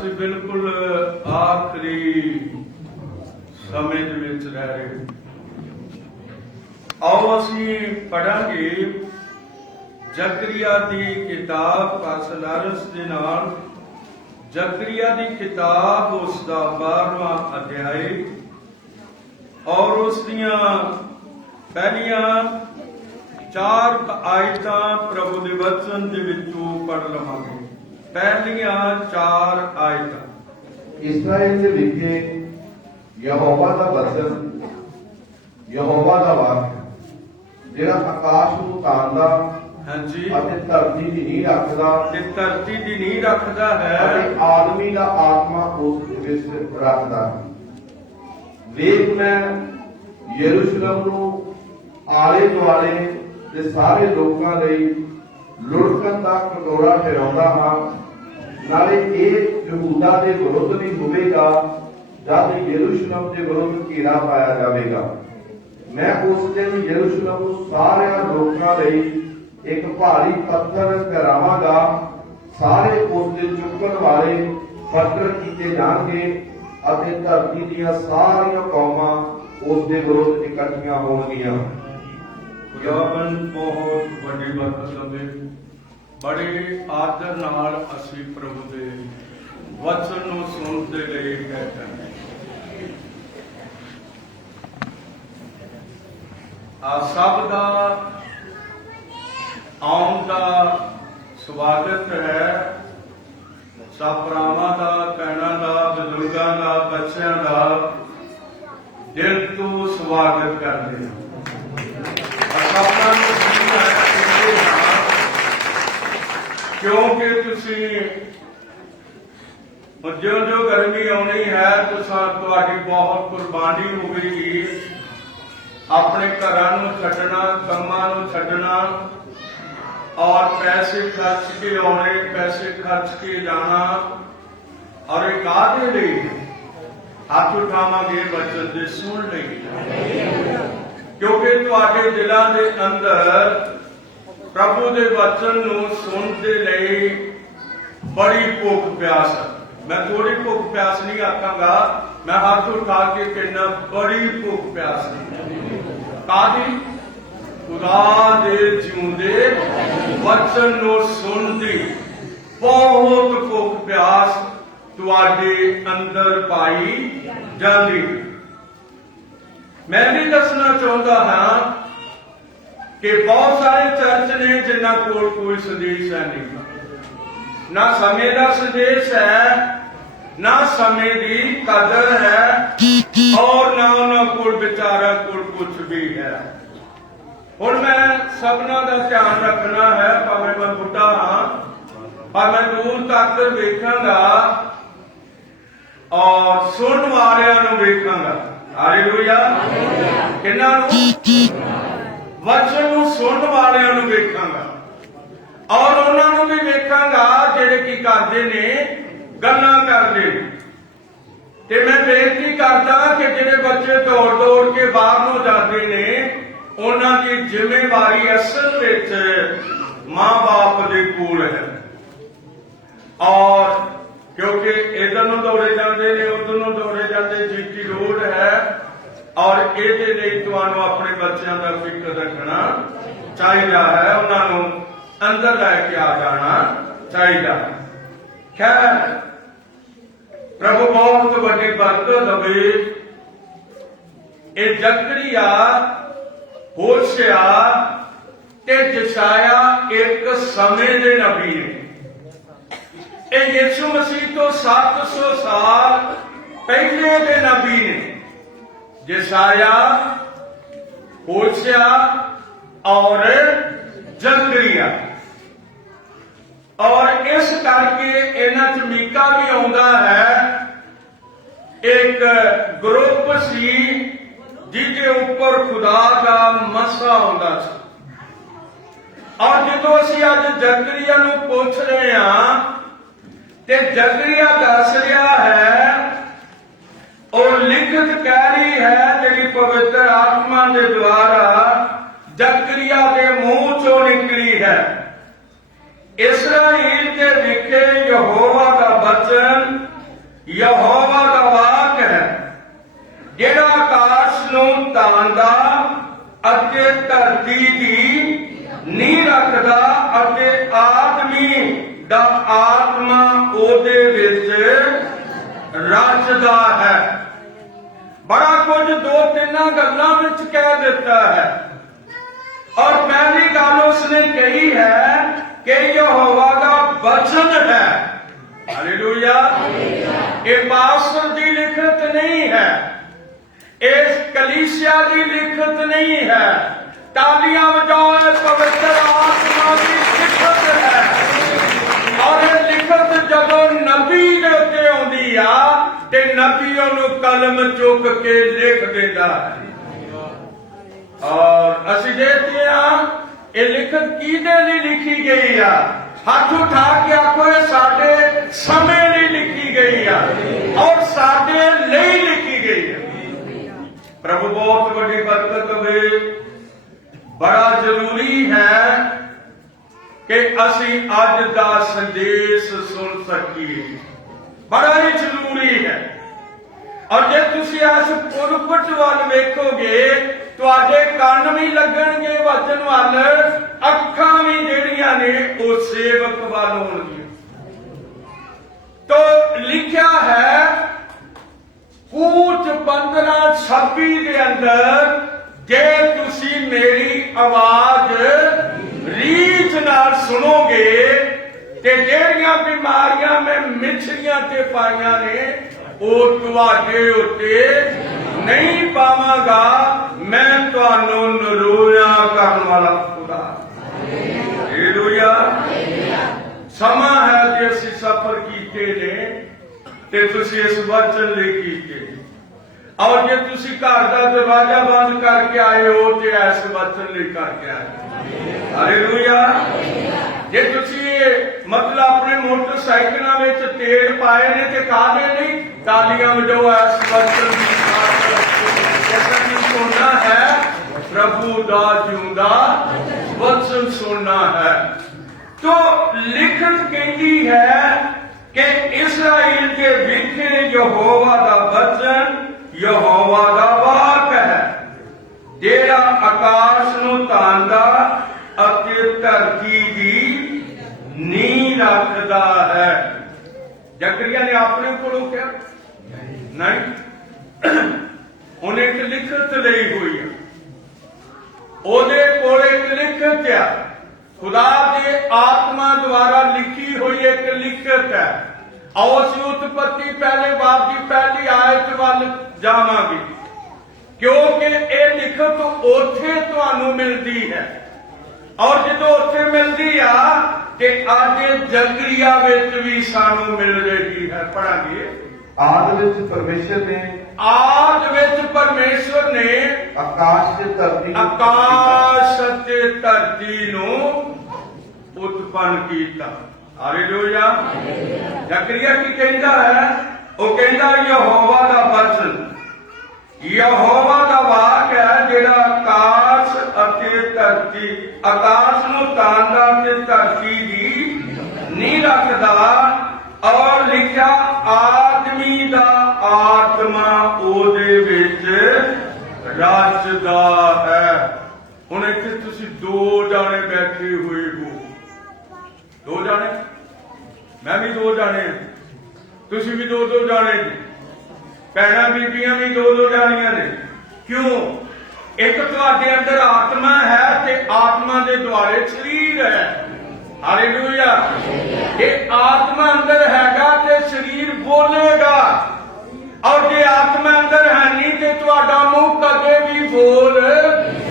ਅਸੀਂ ਬਿਲਕੁਲ ਆਖਰੀ ਸਮੇਂ ਦੇ ਵਿੱਚ ਰਹਿ ਰਹੇ। ਆਓ ਅਸੀਂ ਪੜਾਂਗੇ ਜ਼ਕਰੀਆ ਦੀ ਕਿਤਾਬ ਪਾਸਟਰ ਲਾਰੈਂਸ ਦੇ ਨਾਲ। ਜ਼ਕਰੀਆ ਦੀ ਕਿਤਾਬ ਉਸ ਦਾ 12ਵਾਂ ਅਧਿਆਇ ਔਰ ਉਸ ਦੀਆਂ ਪਹਿਲੀਆਂ 4 ਆਇਤਾਂ ਪ੍ਰਭੂ ਦੇ ਵਚਨ ਦੇ ਵਿੱਚੋਂ ਪੜ੍ਹ ਲਵਾਂਗੇ। ਪਹਿਲੀਆਂ 4 ਆਇਤਾਂ। ਇਸਰਾਏਲ ਦੇ ਵਿਖੇ ਯਹੋਵਾ ਦਾ ਵਚਨ, ਯਹੋਵਾ ਦਾ ਵਾਕ, ਜਿਹੜਾ ਆਕਾਸ਼ ਨੂੰ ਤਾਣਦਾ ਹਾਂਜੀ ਅਤੇ ਧਰਤੀ ਦੀ ਨੀਂਹ ਰੱਖਦਾ ਤੇ ਧਰਤੀ ਦੀ ਨੀਂਹ ਰੱਖਦਾ ਹੈ ਅਤੇ ਆਦਮੀ ਦਾ ਆਤਮਾ ਉਸ ਵਿੱਚ ਰੱਖਦਾ ਹੈ। ਵੇਖ, ਮੈਂ ਯਰੂਸ਼ਲਮ ਨੂੰ ਆਲੇ ਦੁਆਲੇ ਦੇ ਸਾਰੇ ਲੋਕਾਂ ਲਈ ਲੁੜਕਣ ਦਾ ਕਟੋਰਾ ਠਹਿਰਾਉਂਦਾ ਹਾਂ। ਨਾਲੇ ਇਹ ਯਹੂਦਾ ਦੇ ਵਿਰੁੱਧ ਨਹੀਂ ਹੋਵੇਗਾ ਜਦ ਯਰੂਸ਼ਲਮ ਦੇ ਵਿਰੁੱਧ ਘੇਰਾ ਪਾਇਆ ਜਾਵੇਗਾ। ਮੈਂ ਉਸ ਦਿਨ ਯਰੂਸ਼ਲਮ ਨੂੰ ਸਾਰਿਆਂ ਲੋਕਾਂ ਲਈ ਇੱਕ ਭਾਰੀ ਪੱਥਰ ਕਰਾਵਾਂਗਾ। ਸਾਰੇ ਉਸ ਦੇ ਚੁੱਕਣ ਵਾਲੇ ਪੱਥਰ ਕੀਤੇ ਜਾਣਗੇ ਅਤੇ ਧਰਤੀ ਦੀਆਂ ਸਾਰੀਆਂ ਕੌਮਾਂ ਉਸ ਦੇ ਵਿਰੁੱਧ ਇਕੱਠੀਆਂ ਹੋਣਗੀਆਂ। ਖੁਦਾਵੰਦ ਬਹੁਤ ਵੱਡੀ ਬਰਕਤ ਦੇਵੇ। ਬੜੇ ਆਦਰ ਨਾਲ ਅਸੀਂ ਪ੍ਰਭੂ ਦੇ ਵਚਨ ਨੂੰ ਸੁਣਨ ਦੇ ਲਈ ਬੈਠੇ ਹਾਂ। ਆ ਸਭ ਦਾ ਆਉਣ ਦਾ ਸਵਾਗਤ ਹੈ। ਸਭ ਭਰਾਵਾਂ ਦਾ, ਭੈਣਾਂ ਦਾ, ਬਜ਼ੁਰਗਾਂ ਦਾ, ਬੱਚਿਆਂ ਦਾ ਦਿਲ ਤੋਂ ਸਵਾਗਤ ਕਰਦੇ ਹਾਂ। ਸਭਨਾਂ ਨੂੰ ਕਿਉਂਕਿ ਤੁਸੀਂ ਜਿਉਂ ਗਰਮੀ ਆਉਣੀ ਹੈ ਤੁਹਾਡੀ ਬਹੁਤ ਕੁਰਬਾਨੀ ਹੋਵੇਗੀ। ਆਪਣੇ ਘਰਾਂ ਨੂੰ ਛੱਡਣਾ, ਕੰਮਾਂ ਨੂੰ ਛੱਡਣਾ ਔਰ ਪੈਸੇ ਖਰਚ ਕੇ ਆਉਣੇ, ਪੈਸੇ ਖਰਚ ਕੇ ਜਾਣਾ। ਔਰ ਇਹ ਕਾਹਦੇ ਲਈ? ਹੱਥ ਉਠਾਵਾਂਗੇ ਵਚਨ ਦੇ ਸੁਣ ਲਈ, ਕਿਉਂਕਿ ਤੁਹਾਡੇ ਦਿਲਾਂ ਦੇ ਅੰਦਰ ਪ੍ਰਭੂ ਦੇ ਵਚਨ ਨੂੰ ਸੁਣਨ ਦੇ ਲਈ ਬੜੀ ਭੁੱਖ ਪਿਆਸ ਹੈ। ਮੈਂ ਥੋੜੀ ਭੁੱਖ ਪਿਆਸ ਨਹੀਂ ਆਖਾਂਗਾ, ਮੈਂ ਹੱਥ ਉਠਾ ਕੇ ਕਹਿੰਦਾ ਬੜੀ ਭੁੱਖ ਪਿਆਸ ਹੈ। ਕਾਹਦੀ? ਖੁਦਾ ਦੇ ਜਿਉਂਦੇ ਵਚਨ ਨੂੰ ਸੁਣਨ ਦੀ ਬਹੁਤ ਭੁੱਖ ਪਿਆਸ ਤੁਹਾਡੇ ਅੰਦਰ ਪਾਈ ਜਾਂਦੀ। ਮੈਂ ਵੀ ਦੱਸਣਾ ਚਾਹੁੰਦਾ ਹਾਂ ਕਿ ਬਹੁਤ ਸਾਰੇ ਚਰਚ ਨੇ ਜਿਨ੍ਹਾਂ ਕੋਲ ਕੋਈ ਸੰਦੇਸ਼ ਹੈ ਨਹੀਂ। ਨਾ ਸਮੇਂ ਦਾ ਸੰਦੇਸ਼ ਹੈ, ਨਾ ਸਮੇਂ ਦੀ ਕਦਰ ਹੈ ਔਰ ਨਾ ਉਹਨਾਂ ਕੋਲ ਵਿਚਾਰਾਂ ਕੋਲ ਕੁਝ ਵੀ ਹੈ। ਹੁਣ ਮੈਂ ਸਭਨਾਂ ਦਾ ਧਿਆਨ ਰੱਖਣਾ ਹੈ, ਭਾਵੇਂ ਮੈਂ ਬੁੱਢਾ ਹਾਂ, ਪਰ ਮੈਂ ਦੂਰ ਤੱਕ ਵੇਖਾਂਗਾ ਔਰ ਸੁਣਨ ਵਾਲਿਆਂ ਨੂੰ ਵੇਖਾਂਗਾ। ਹਾਲੇਲੂਇਆ। ਕਿਹਨਾਂ ਨੂੰ? ਵਚਨ ਨੂੰ ਸੁਣਨ ਵਾਲਿਆਂ ਨੂੰ ਵੇਖਾਂਗਾ ਔਰ ਉਹਨਾਂ ਨੂੰ ਵੀ ਵੇਖਾਂਗਾ ਜਿਹੜੇ ਕੀ ਕਰਦੇ ਨੇ, ਗੱਲਾਂ ਕਰਦੇ ਨੇ। ਤੇ ਮੈਂ ਬੇਨਤੀ ਕਰਦਾ ਕਿ ਜਿਹੜੇ ਬੱਚੇ ਦੌੜ ਦੌੜ ਕੇ ਬਾਹਰ ਨੂੰ ਜਾਂਦੇ ਨੇ, ਉਹਨਾਂ ਦੀ ਜ਼ਿੰਮੇਵਾਰੀ ਅਸਲ ਵਿੱਚ ਮਾਂ-ਬਾਪ ਦੇ ਕੋਲ ਹੈ। ਔਰ ਕਿਉਂਕਿ ਇਧਰ ਨੂੰ ਦੌੜੇ ਜਾਂਦੇ ਨੇ, ਉਧਰ ਨੂੰ ਦੌੜੇ ਜਾਂਦੇ, ਜਿੱਤੀ ਲੋੜ ਹੈ। ਔਰ ਇਹਦੇ ਲਈ ਤੁਹਾਨੂੰ ਆਪਣੇ ਬੱਚਿਆਂ ਦਾ ਫਿਕਰ ਰੱਖਣਾ ਚਾਹੀਦਾ ਹੈ, ਉਹਨਾਂ ਨੂੰ ਅੰਦਰ ਲੈ ਕੇ ਆ ਜਾਣਾ ਚਾਹੀਦਾ ਹੈ। ਖੈਰ, ਪ੍ਰਭੂ ਬਹੁਤ ਵੱਡੀ ਬਰਕਤ ਦੇਵੇ। ਇਹ ਜ਼ਕਰੀਆ, ਹੋਸ਼ਿਆ ਤੇ ਯਸ਼ਾਇਆ ਇੱਕ ਸਮੇਂ ਦੇ ਨਬੀ ਨੇ। ਇਹ ਯਿਸੂ ਮਸੀਹ ਤੋਂ 700 ਸਾਲ ਪਹਿਲੇ ਦੇ ਨਬੀ ਨੇ। ਯਸ਼ਾਇਆ, ਹੋਸ਼ਿਆ ਔਰ ਜ਼ਕਰੀਆ। ਔਰ ਇਸ ਕਰਕੇ ਇਹਨਾਂ ਚ ਮੀਕਾ ਵੀ ਆਉਂਦਾ ਹੈ। ਇੱਕ ਗਰੁੱਪ ਸੀ ਜਿਹਦੇ ਉੱਪਰ ਖੁਦਾ ਦਾ ਮਸਾ ਆਉਂਦਾ ਸੀ। ਔਰ ਜਦੋਂ ਅਸੀਂ ਅੱਜ ਜ਼ਕਰੀਆ ਨੂੰ ਪੁੱਛ ਰਹੇ ਹਾਂ ਤੇ ਜ਼ਕਰੀਆ ਦੱਸ ਰਿਹਾ ਹੈ, ਉਹ ਲਿਖਤ ਕਹਿ ਰਹੀ ਹੈ ਜਿਹੜੀ ਪਵਿੱਤਰ ਆਤਮਾ ਦੇ ਦੁਆਰਾ ਜ਼ਕਰੀਆ ਦੇ ਮੂੰਹ ਚੋਂ ਨਿਕਲੀ ਹੈ। ਇਸਰਾਈਲ ਦੇ ਵਿਖੇ ਯਹੋਵਾ ਦਾ ਬਚਨ, ਯਹੋਵਾ ਦਾ ਵਾਕ ਹੈ, ਜਿਹੜਾ ਆਕਾਸ਼ ਨੂੰ ਤਾਣਦਾ ਅਤੇ ਧਰਤੀ ਦੀ ਨੀਂਹ ਰੱਖਦਾ ਅਤੇ ਆਦਮੀ ਦਾ ਆਤਮਾ ਉਹਦੇ ਵਿੱਚ ਰਚਦਾ ਹੈ। ਬੜਾ ਕੁਝ ਦੋ ਤਿੰਨਾਂ ਗੱਲਾਂ ਵਿੱਚ ਕਹਿ ਦਿੱਤਾ ਹੈ। ਔਰ ਪਹਿਲੀ ਗੱਲ ਉਸਨੇ ਕਹੀ ਹੈ ਕਿ ਯਹੋਵਾ ਦਾ ਬਚਨ ਹੈ। ਹਾਲੇਲੂਇਆ। ਇਹ ਪਾਸਟਰ ਦੀ ਲਿਖਤ ਨਹੀਂ ਹੈ, ਇਸ ਕਲੀਸਿਆ ਦੀ ਲਿਖਤ ਨਹੀਂ ਹੈ। ਤਾਲੀਆਂ ਵਜਾਓ, ਇਹ ਪਵਿੱਤਰ ਆਤਮਾ ਦੀ ਲਿਖਤ ਹੈ। ਔਰ ਇਹ ਲਿਖਤ ਜਦੋਂ ਨਬੀ ਦੇ ਉੱਤੇ ਆਉਂਦੀ ਆ ਤੇ ਨਬੀ ਉਹਨੂੰ ਕਲਮ ਚੁੱਕ ਕੇ ਲਿਖ ਦਿੰਦਾ ਹੈ। ਔਰ ਅਸੀਂ ਦੇਖਦੇ ਹਾਂ ਇਹ ਲਿਖਤ ਕਿਹਦੇ ਲਈ ਲਿਖੀ ਗਈ ਆ। ਹੱਥ ਉਠਾ ਕੇ ਆਖੋ, ਇਹ ਸਾਡੇ ਸਮੇਂ ਲਈ ਲਿਖੀ ਗਈ ਆ ਔਰ ਸਾਡੇ ਲਈ ਲਿਖੀ ਗਈ ਆ। ਪ੍ਰਭੂ ਬਹੁਤ ਵੱਡੀ ਬਰਕਤ ਦੇਵੇ। ਬੜਾ ਜ਼ਰੂਰੀ ਹੈ ਕਿ ਅਸੀਂ ਅੱਜ ਦਾ ਸੰਦੇਸ਼ ਸੁਣ ਸਕੀਏ। ਬੜਾ ਹੀ ਜ਼ਰੂਰੀ ਹੈ। ਔਰ ਜੇ ਤੁਸੀਂ ਇਸ ਪੁਰਬਟ ਵੱਲ ਵੇਖੋਗੇ, ਤੁਹਾਡੇ ਕੰਨ ਵੀ ਲੱਗਣਗੇ ਵਚਨ ਵੱਲ, ਅੱਖਾਂ ਵੀ ਜਿਹੜੀਆਂ ਨੇ ਉਹ ਸੇਵਕ ਵੱਲ ਹੋਣਗੀਆਂ। ਤੋ ਲਿਖਿਆ ਹੈ ਕੂਚ 15:26 ਦੇ ਅੰਦਰ, ਜੇ ਤੁਸੀਂ ਮੇਰੀ ਆਵਾਜ਼ ਰੀਝ ਨਾਲ ਸੁਣੋਗੇ ਤੇ ਜਿਹੜੀਆਂ ਬਿਮਾਰੀਆਂ ਮੈਂ ਮਿਛਰੀਆਂ ਤੇ ਪਾਈਆਂ ਨੇ ਉਹ ਤੁਹਾਡੇ ਉੱਤੇ ਨਹੀਂ ਪਾਵਾਂਗਾ। ਮੈਂ ਤੁਹਾਨੂੰ ਨਰੋਇਆ ਕਰਨ ਵਾਲਾ ਖੁਦਾ। ਹਾਲੇਲੂਇਆ। ਸਮਾਂ ਹੈ ਜੇ ਅਸੀਂ ਸਫ਼ਰ ਕੀਤੇ ਨੇ ਤੇ ਤੁਸੀਂ ਇਸ ਵਚਨ ਲਈ ਕੀਤੇ। ਔਰ ਜੇ ਤੁਸੀਂ ਘਰ ਦਾ ਦਰਵਾਜ਼ਾ ਬੰਦ ਕਰਕੇ ਆਏ ਹੋ ਤੇ ਇਸ ਵਚਨ ਲਈ ਕਰਕੇ ਆਏ। ਹਾਲੇਲੂਇਆ। ਜੇ ਤੁਸੀਂ ਮਤਲਬ ਆਪਣੇ ਮੋਟਰਸਾਈਕਲਾਂ ਵਿੱਚ ਤੇਲ ਪਾਏ ਨੇ ਤੇ ਕਾਹਦੇ ਲਈ? ਤਾਲੀਆਂ ਵਜਾਓ ਇਸ ਵਚਨ ਦੀ ਸੁਣਨਾ ਹੈ। ਪ੍ਰਭੂ ਦਾ ਜਿਉਂਦਾ ਵਚਨ ਸੁਣਨਾ ਹੈ। ਤੋ ਲਿਖਤ ਕਹਿੰਦੀ ਹੈ ਕਿ ਇਸਰਾਈਲ ਦੇ ਵਿਖੇ ਯਹੋਵਾ ਦਾ ਬਚਨ, ਯਹੋਵਾ ਦਾ ਵਾਕ ਹੈ, ਜਿਹੜਾ ਆਕਾਸ਼ ਨੂੰ ਤਾਣਦਾ ਅਤੇ ਧਰਤੀ ਦੀ ਨੀਂਹ ਰੱਖਦਾ ਹੈ। ਜ਼ਕਰੀਆ ਨੇ ਆਪਣੇ ਕੋਲੋਂ ਕਿਹਾ ਨਹੀਂ, ਉਹਨੇ ਇੱਕ ਲਿਖਤ ਲਈ ਹੋਈ ਹੈ। ਉਹਦੇ ਕੋਲ ਇੱਕ ਲਿਖਤ ਆ, ਖੁਦਾ ਦੇ ਆਤਮਾ ਦੁਆਰਾ ਲਿਖੀ ਹੋਈ ਇੱਕ ਲਿਖਤ ਹੈ। ਆਓ ਅਸੀਂ ਉਤਪਤੀ ਪਹਿਲੇ ਬਾਬ ਦੀ ਪਹਿਲੀ ਆਇਤ ਵੱਲ ਜਾਵਾਂਗੇ, ਕਿਉਂਕਿ ਇਹ ਲਿਖਤ ਉੱਥੇ ਤੁਹਾਨੂੰ ਮਿਲਦੀ ਹੈ। ਔਰ ਜਦੋਂ ਉੱਥੇ ਮਿਲਦੀ ਆ ਤੇ ਅੱਜ ਜ਼ਕਰੀਆ ਵਿੱਚ ਵੀ ਸਾਨੂੰ ਮਿਲ ਰਹੀ ਹੈ। ਪੜਾਂਗੇ। ਆਦ ਵਿੱਚ ਪਰਮੇਸ਼ਰ ਨੇ ਆਕਾਸ਼ ਤੇ ਧਰਤੀ ਨੂੰ ਉਤਪੰਨ ਕੀਤਾ। ਹਾਲੇਲੂਇਆ। ਜ਼ਕਰੀਆ ਕੀ ਕਹਿੰਦਾ ਹੈ? ਉਹ ਕਹਿੰਦਾ ਯਹੋਵਾ ਦਾ ਬਚਨ, ਯਹੋਵਾ ਦਾ ਵਾਕ ਹੈ, ਜਿਹੜਾ ਆਕਾਸ਼ ਅਤੇ ਧਰਤੀ, ਆਕਾਸ਼ ਨੂੰ ਤਾਣਦਾ ਤੇ ਧਰਤੀ ਦੀ ਨੀਂਹ ਰੱਖਦਾ। ਔਰ ਲਿਖਿਆ ਆਦਮੀ ਦਾ ਆਤਮਾ ਉਹਦੇ ਵਿੱਚ ਰਚਦਾ ਹੈ। ਹੁਣ ਇੱਥੇ ਤੁਸੀਂ ਦੋ ਜਾਣੇ ਬੈਠੇ ਹੋਏ ਹੋ, ਦੋ ਜਾਣੇ, ਮੈਂ ਵੀ ਦੋ ਜਾਣੇ, ਤੁਸੀਂ ਵੀ ਦੋ ਦੋ ਜਾਣੇ ਜੀ, ਭੈਣਾਂ ਬੀਬੀਆਂ ਵੀ ਦੋ ਦੋ ਜਾਣੀਆਂ ਨੇ। ਕਿਉਂ? ਇੱਕ ਤੁਹਾਡੇ ਅੰਦਰ ਆਤਮਾ ਹੈ ਤੇ ਆਤਮਾ ਦੇ ਦੁਆਲੇ ਸਰੀਰ ਹੈ। ਹਾਲੇਲੂਇਆ। ਇਹ ਆਤਮਾ ਅੰਦਰ ਹੈਗਾ ਤੇ ਸਰੀਰ ਬੋਲੇਗਾ। ਔਰ ਜੇ ਆਤਮਾ ਅੰਦਰ ਹੈ ਨਹੀਂ ਤੇ ਤੁਹਾਡਾ ਮੂੰਹ ਕਦੇ ਵੀ ਬੋਲ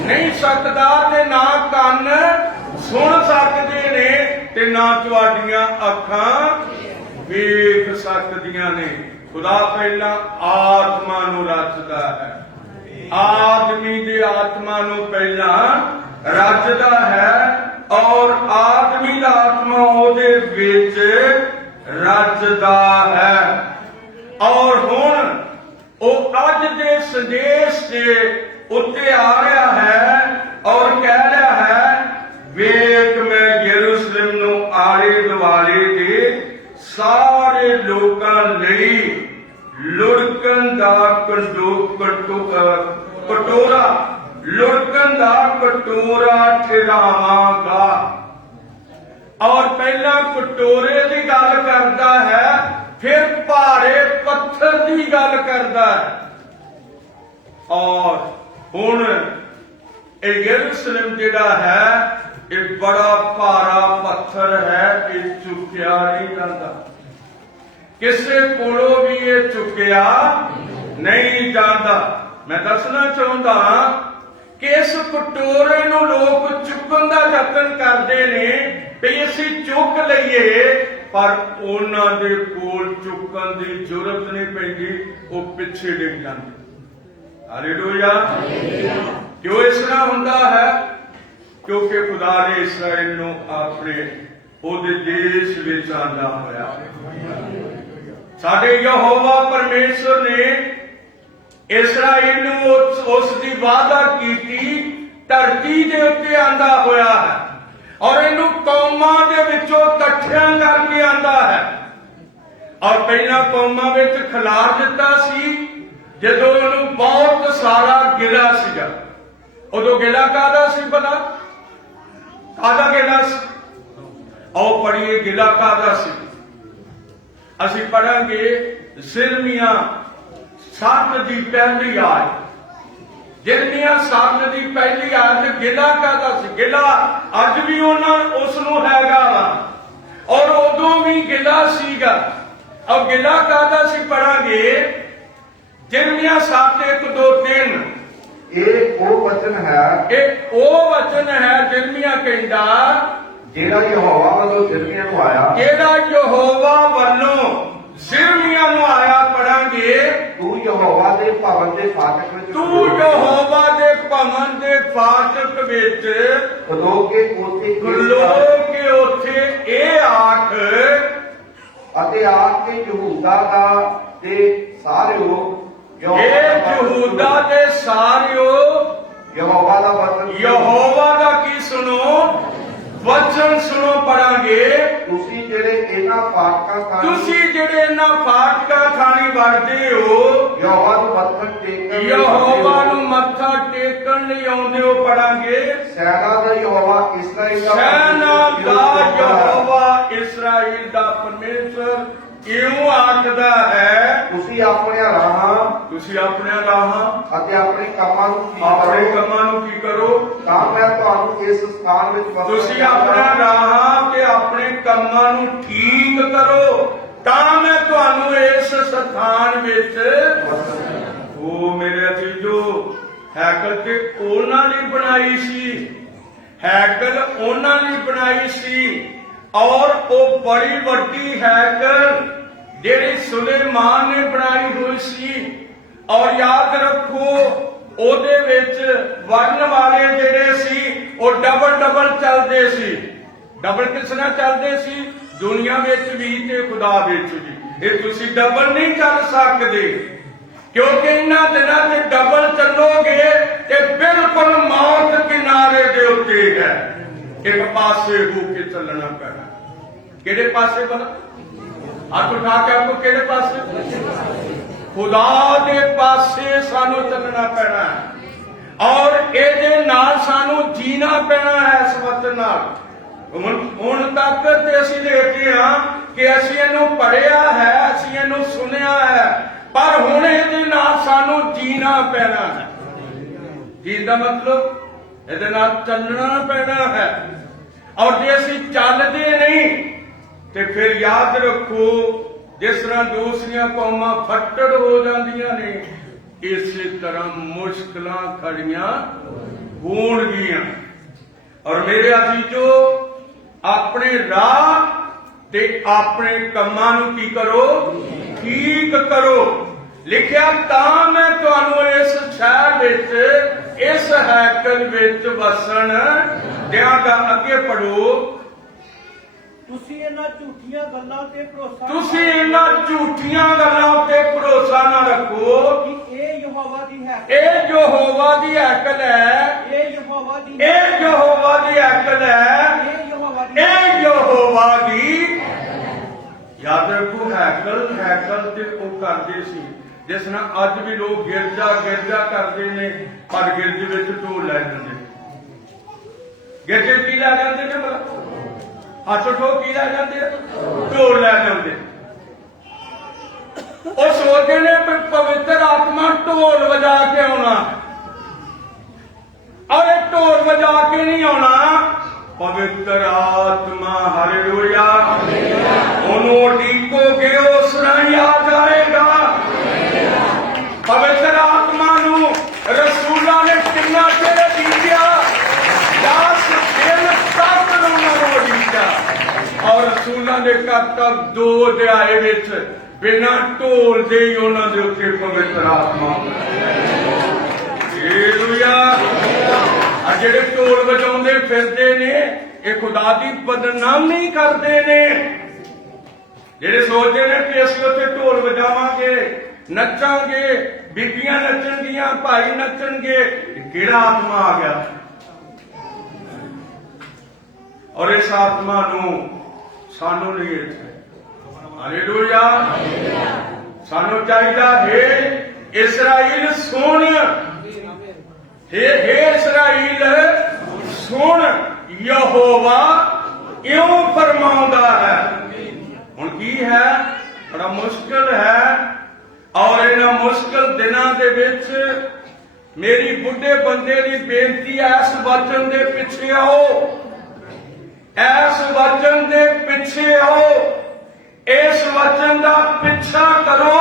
ਨਹੀਂ ਸਕਦਾ ਤੇ ਨਾ ਕੰਨ ਸੁਣ ਸਕਦੇ ਨੇ ਤੇ ਨਾ ਤੁਹਾਡੀਆਂ ਅੱਖਾਂ ਵੇਖ ਸਕਦੀਆਂ ਨੇ। ਖੁਦਾ ਪਹਿਲਾਂ ਆਤਮਾ ਨੂੰ ਰਚਦਾ ਹੈ, ਆਦਮੀ ਦੇ ਆਤਮਾ ਨੂੰ ਪਹਿਲਾਂ ਰਚਦਾ ਹੈ ਔਰ ਆਦਮੀ ਦਾ ਆਤਮਾ ਉਹਦੇ ਵਿੱਚ ਰਚਦਾ ਹੈ। ਔਰ ਹੁਣ ਉਹ ਅੱਜ ਦੇ ਸੰਦੇਸ਼ ਦੇ ਉੱਤੇ ਆ ਰਿਹਾ ਹੈ ਔਰ ਕਹਿ ਰਿਹਾ ਹੈ, ਵੇਖ ਮੈਂ ਯਰੂਸ਼ਲਮ ਨੂੰ ਆਲੇ ਦੁਆਲੇ ਦੇ ਸਾਰੇ ਲੋਕਾਂ ਲਈ ਲੁੜਕਣ ਦਾ ਕਟੋਰਾ ਲੁੜਕਣ ਦਾ ਕਟੋਰਾ ਠਹਿਰਾਵਾਂਗਾ। ਔਰ ਪਹਿਲਾਂ ਕਟੋਰੇ ਦੀ ਗੱਲ ਕਰਦਾ ਹੈ, ਫਿਰ ਭਾਰੇ ਪੱਥਰ ਦੀ ਗੱਲ ਕਰਦਾ ਹੈ। ਔਰ ਹੁਣ ਇਹ ਯਰੂਸ਼ਲਮ ਜਿਹੜਾ ਹੈ, ਇਹ ਬੜਾ ਭਾਰਾ ਪੱਥਰ ਹੈ, ਇਹ ਚੁੱਕਿਆ ਨਹੀਂ ਜਾਂਦਾ। ਕਿਸੇ ਕੋਲੋਂ ਵੀ ਇਹ ਚੁੱਕਿਆ ਨਹੀਂ ਜਾਂਦਾ। ਮੈਂ ਦੱਸਣਾ ਚਾਹੁੰਦਾ ਕਿ ਇਸ ਕਟੋਰੇ ਨੂੰ ਲੋਕ ਚੁੱਕਣ ਦਾ ਯਤਨ ਕਰਦੇ ਨੇ ਵੀ ਅਸੀਂ ਚੁੱਕ ਲਈਏ, ਪਰ ਉਹਨਾਂ ਦੇ ਕੋਲ ਚੁੱਕਣ ਦੀ ਜ਼ਰੂਰਤ ਨਹੀਂ ਪੈਂਦੀ, ਉਹ ਪਿੱਛੇ ਡਿੱਗ ਜਾਂਦੇ। ਹਾਲੇਲੂਇਆ। ਕਿਉਂ ਇਸ ਤਰ੍ਹਾਂ ਹੁੰਦਾ ਹੈ? ਕਿਉਂਕਿ ਖੁਦਾ ਨੇ ਇਸਰਾਇਲ ਨੂੰ ਆਪਣੇ ਉਹਦੇ ਦੇਸ਼ ਵਿੱਚ ਆਂਦਾ ਹੋਇਆ। ਸਾਡੇ ਯਹੋਵਾ ਪਰਮੇਸ਼ਰ ਨੇ ਇਸਰਾਇਲ ਨੂੰ ਉਸ ਦੀ ਵਾਅਦਾ ਕੀਤੀ ਧਰਤੀ ਦੇ ਉੱਤੇ ਆਂਦਾ ਹੋਇਆ ਹੈ, ਔਰ ਇਹਨੂੰ ਕੌਮਾਂ ਦੇ ਵਿੱਚੋਂ ਇਕੱਠਿਆਂ ਕਰਕੇ ਆਂਦਾ ਹੈ। ਔਰ ਪਹਿਲਾਂ ਕੌਮਾਂ ਵਿੱਚ ਖਿਲਾਰ ਦਿੱਤਾ ਸੀ ਜਦੋਂ ਉਹਨੂੰ ਬਹੁਤ ਸਾਰਾ ਗਿਲਾ ਸੀਗਾ। ਉਦੋਂ ਗਿਲਾ ਕਾਹਦਾ ਸੀ ਭਲਾ? ਕਾਹਦਾ ਗਿਲਾ ਸੀ? ਆਓ ਪੜ੍ਹੀਏ ਗਿਲਾ ਕਾਹਦਾ ਸੀ। ਅਸੀਂ ਪੜਾਂਗੇ ਯਿਰਮੀਆ 7 ਦੀ ਪਹਿਲੀ ਆਇਤ। ਯਿਰਮੀਆ 7 ਦੀ ਪਹਿਲੀ ਆਇਤ ਗਿਲਾ ਕਾਹਦਾ ਸੀ? ਗਿਲਾ ਅੱਜ ਵੀ ਉਸ ਨੂੰ ਹੈਗਾ ਵਾ, ਔਰ ਉਦੋਂ ਵੀ ਗਿਲਾ ਸੀਗਾ। ਔਰ ਗਿਲਾ ਕਾਹਦਾ ਸੀ? ਪੜਾਂਗੇ ਯਿਰਮੀਆ 7 1 2 3। ਇਹ ਉਹ ਵਚਨ ਹੈ, ਇਹ ਉਹ ਵਚਨ ਹੈ। ਯਿਰਮੀਆ ਕਹਿੰਦਾ ਜਿਹੜਾ ਯਹੋਵਾ ਵੱਲੋਂ ਯਿਰਮੀਆ ਨੂੰ ਆਇਆ, ਜਿਹੜਾ ਯਹੋਵਾ ਵੱਲੋਂ ਯਿਰਮੀਆ ਨੂੰ ਆਇਆ। ਪੜਾਂਗੇ ਤੂੰ ਯਹੋਵਾ ਦੇ ਭਵਨ ਦੇ ਫਾਟਕ ਵਿੱਚ ਤੂੰ ਯਹੋਵਾ ਦੇ ਭਵਨ ਦੇ ਫਾਟਕ ਵਿੱਚ ਖਲੋ ਕੇ ਉੱਥੇ ਇਹ ਆਖ ਅਤੇ ਆਖ ਕੇ ਯਹੂਦਾ ਦਾ ਤੇ ਸਾਰਿਓ ਯਹੂਦਾ ਦੇ ਸਾਰਿਓ ਯਹੋਵਾ ਦਾ ਵਚਨ, ਯਹੋਵਾ ਦਾ ਕੀ ਸੁਣੋ? ਵਚਨ ਸੁਣੋ। ਪੜਾਂਗੇ ਤੁਸੀਂ ਜਿਹੜੇ ਇਹਨਾਂ ਫਾਟਕਾਂ ਥਾਣੀ ਵੜਦੇ ਹੋ, ਯਹੋਵਾ ਨੂੰ ਮੱਥਾ ਟੇਕਣ ਲਈ ਆਉਂਦੇ ਹੋ। ਪੜਾਂਗੇ ਸੈਨਾ ਦਾ ਯਹੋਵਾ ਇਸਰਾਇਲ ਦਾ ਪਰਮੇਸ਼ਰ ਇਉਂ ਆਖਦਾ ਹੈ, ਤੁਸੀਂ ਆਪਣੀਆਂ ਰਾਹਾਂ ਅਤੇ ਆਪਣੇ ਕੰਮਾਂ ਨੂੰ ਕੀ ਕਰੋ? ਤਾਂ ਮੈਂ ਤੁਹਾਨੂੰ ਇਸ ਸਥਾਨ ਵਿੱਚ ਤੁਸੀਂ ਆਪਣੀਆਂ ਰਾਹਾਂ ਤੇ ਆਪਣੇ ਕੰਮਾਂ ਨੂੰ ਠੀਕ ਕਰੋ, ਤਾਂ ਮੈਂ ਤੁਹਾਨੂੰ ਇਸ ਸਥਾਨ ਵਿੱਚ। ਉਹ ਮੇਰੇ ਅਜ਼ੀਜ਼ੋ, ਹੈਕਲ ਤੇ ਉਹਨਾਂ ਲਈ ਬਣਾਈ ਸੀ, ਹੈਕਲ ਉਹਨਾਂ ਲਈ ਬਣਾਈ ਸੀ, ਔਰ ਉਹ ਬੜੀ ਵੱਡੀ ਹੈਕਲ ਜਿਹੜੀ ਸੁਲੇਮਾਨ ਨੇ ਬਣਾਈ ਹੋਈ ਸੀ। ਔਰ ਯਾਦ ਰੱਖੋ, ਉਹਦੇ ਵਿੱਚ ਵਰਨ ਵਾਲੇ ਜਿਹੜੇ ਸੀ ਉਹ ਡਬਲ ਚੱਲਦੇ ਸੀ। ਡਬਲ ਕਿਸ ਨਾਲ ਚੱਲਦੇ ਸੀ? ਦੁਨੀਆ ਵਿੱਚ ਵੀ ਤੇ ਖੁਦਾ ਵਿੱਚ ਵੀ। ਇਹ ਤੁਸੀਂ ਡਬਲ ਨਹੀਂ ਚੱਲ ਸਕਦੇ, ਕਿਉਂਕਿ ਇਹਨਾਂ ਦਿਨਾਂ ਤੇ ਡਬਲ ਚੱਲੋਗੇ ਤੇ ਬਿਲਕੁਲ ਮੌਤ ਕਿਨਾਰੇ ਦੇ ਉੱਤੇ ਹੈ। ਇੱਕ ਪਾਸੇ ਹੋ ਕੇ ਚੱਲਣਾ ਪੈਣਾ। ਕਿਹੜੇ ਪਾਸੇ? ਬਣਾ ਹੱਥ ਉਠਾ ਕੇ ਆਪਕੋ, ਕਿਹੜੇ ਪਾਸੇ? ਖੁਦਾ ਦੇ ਪਾਸੇ ਸਾਨੂੰ ਚੱਲਣਾ ਪੈਣਾ, ਔਰ ਇਹਦੇ ਨਾਲ ਸਾਨੂੰ ਜੀਣਾ ਪੈਣਾ ਹੈ ਇਸ ਵਚਨ ਨਾਲ। ਹੁਣ ਤੱਕ ਤੇ ਅਸੀਂ ਦੇਖਦੇ ਹਾਂ ਕਿ ਅਸੀਂ ਇਹਨੂੰ ਪੜ੍ਹਿਆ ਹੈ, ਅਸੀਂ ਇਹਨੂੰ ਸੁਣਿਆ ਹੈ, ਪਰ ਹੁਣ ਇਹਦੇ ਨਾਲ ਸਾਨੂੰ ਜੀਣਾ ਪੈਣਾ ਹੈ। ਜੀਣ ਦਾ ਮਤਲਬ ਇਹਦੇ ਨਾਲ ਚੱਲਣਾ ਪੈਣਾ ਹੈ। ਔਰ ਜੇ ਅਸੀਂ ਚੱਲਦੇ ਨਹੀਂ ਤੇ ਫਿਰ ਯਾਦ ਰੱਖੋ, ਜਿਸ ਤਰ੍ਹਾਂ ਦੂਸਰੀਆਂ ਕੌਮਾਂ ਫੱਟੜ ਹੋ ਜਾਂਦੀਆਂ ਨੇ, ਇਸੇ ਤਰ੍ਹਾਂ ਮੁਸ਼ਕਲਾਂ ਖੜੀਆਂ ਹੋਣਗੀਆਂ। ਔਰ ਮੇਰੇ ਅਜ਼ੀਜ਼ੋ, ਆਪਣੇ ਰਾਹ ਤੇ ਆਪਣੇ ਕੰਮਾਂ ਨੂੰ ਕੀ ਕਰੋ? ਠੀਕ ਕਰੋ। ਲਿਖਿਆ, ਤਾਂ ਮੈਂ ਤੁਹਾਨੂੰ ਇਸ ਸ਼ਹਿਰ ਵਿੱਚ, ਇਸ ਹੈਕਲ ਵਿੱਚ ਵਸਣ ਦਿਆਂਗਾ। ਅੱਗੇ ਪੜੋ। ਤੁਸੀਂ ਇਹਨਾਂ ਝੂਠੀਆਂ ਗੱਲਾਂ ਤੇ ਭਰੋਸਾ ਭਰੋਸਾ ਨਾ ਰੱਖੋ ਕਿ ਇਹ ਯਹੋਵਾ ਦੀ ਹੈ। ਇਹ ਯਹੋਵਾ ਦੀ ਹੈਕਲ ਹੈ। ਇਹ ਯਹੋਵਾ ਦੀ ਹੈਕਲ ਹੈ। ਇਹ ਯਹੋਵਾ ਦੀ ਯਾਦ ਰੱਖੋ, ਹੈਕਲ ਤੇ ਉਹ ਕਰਦੇ ਸੀ ਜਿਸ ਨਾਲ ਅੱਜ ਵੀ ਲੋਕ ਗਿਰਜਾ ਕਰਦੇ ਨੇ, ਪਰ ਗਿਰਜ ਵਿੱਚ ਢੋਲ ਲੈ ਜਾਂਦੇ। ਗਿਰਜੇ ਕੀ ਲੈ ਜਾਂਦੇ ਨੇ? ਹੱਥ ਠੋ ਕੀ ਲੈ ਜਾਂਦੇ? ਢੋਲ ਲੈ ਜਾਂਦੇ। ਉਹ ਸੋਚਦੇ ਨੇ ਪਵਿੱਤਰ ਆਤਮਾ ਢੋਲ ਵਜਾ ਕੇ ਆਉਣਾ, ਔਰ ਇਹ ਢੋਲ ਵਜਾ ਕੇ ਨਹੀਂ ਆਉਣਾ। ਪਵਿੱਤਰ ਆਤਮਾ, ਹਾਲੇਲੂਇਆ, ਉਹਨੂੰ ਉਡੀਕੋਗੇ ਉਸ ਰਾਹੀਂ ਆ ਜਾਏਗਾ। ਪਵਿੱਤਰ ਆਤਮਾ ਨੂੰ ਰਸੂਲਾਂ ਨੇ ਕਿੰਨਾ ਚਿਰ ਉਡੀਕਿਆ? 10 ਦਿਨ ਤੱਕ ਉਹਨਾਂ ਨੂੰ ਉਡੀਕਿਆ, ਔਰ ਰਸੂਲਾਂ ਦੇ ਘਰ ਤੱਕ 2 ਦਿਹਾੜੇ ਵਿੱਚ ਬਿਨਾਂ ਢੋਲ ਦੇ ਹੀ ਉਹਨਾਂ ਦੇ ਉੱਤੇ ਪਵਿੱਤਰ ਆਤਮਾ। ਹਾਲੇਲੂਇਆ। ਆ ਜਿਹੜੇ ਢੋਲ ਵਜਾਉਂਦੇ ਫਿਰਦੇ ਨੇ, ਇਹ ਖੁਦਾ ਦੀ ਬਦਨਾਮੀ ਕਰਦੇ ਨੇ। ਜਿਹੜੇ ਸੋਚਦੇ ਨੇ ਕਿ ਅਸੀਂ ਉੱਥੇ ਢੋਲ ਵਜਾਵਾਂਗੇ, ਨੱਚਾਂਗੇ, ਬੀਬੀਆਂ ਨੱਚਣਗੀਆਂ, ਭਾਈ ਨੱਚਣਗੇ, ਇਹ ਕਿਹੜਾ ਆਤਮਾ ਆ ਗਿਆ? ਔਰ ਇਸ ਆਤਮਾ ਨੂੰ ਸਾਨੂੰ ਨਹੀਂ ਇੱਥੇ। ਹਾਲੇਲੂਇਆ। ਸਾਨੂੰ ਚਾਹੀਦਾ ਹੈ ਇਸਰਾਈਲ ਸੁਣ, हे ਇਸਰਾਈਲ ਸੁਣ, ਯਹੋਵਾ ਇਉਂ ਫਰਮਾਉਂਦਾ ਹੈ। ਹੁਣ ਕੀ ਹੈ? ਬੜਾ ਮੁਸ਼ਕਲ ਹੈ, ਔਰ ਇਹਨਾਂ ਮੁਸ਼ਕਲ ਦਿਨਾਂ ਦੇ ਵਿੱਚ ਮੇਰੀ ਬੁੱਢੇ ਬੰਦੇ ਦੀ ਬੇਨਤੀ ਹੈ, ਇਸ ਵਚਨ ਦੇ ਪਿੱਛੇ ਆਓ, ਇਸ ਵਚਨ ਦੇ ਪਿੱਛੇ ਆਓ, ਇਸ ਵਚਨ ਦਾ ਪਿੱਛਾ ਕਰੋ,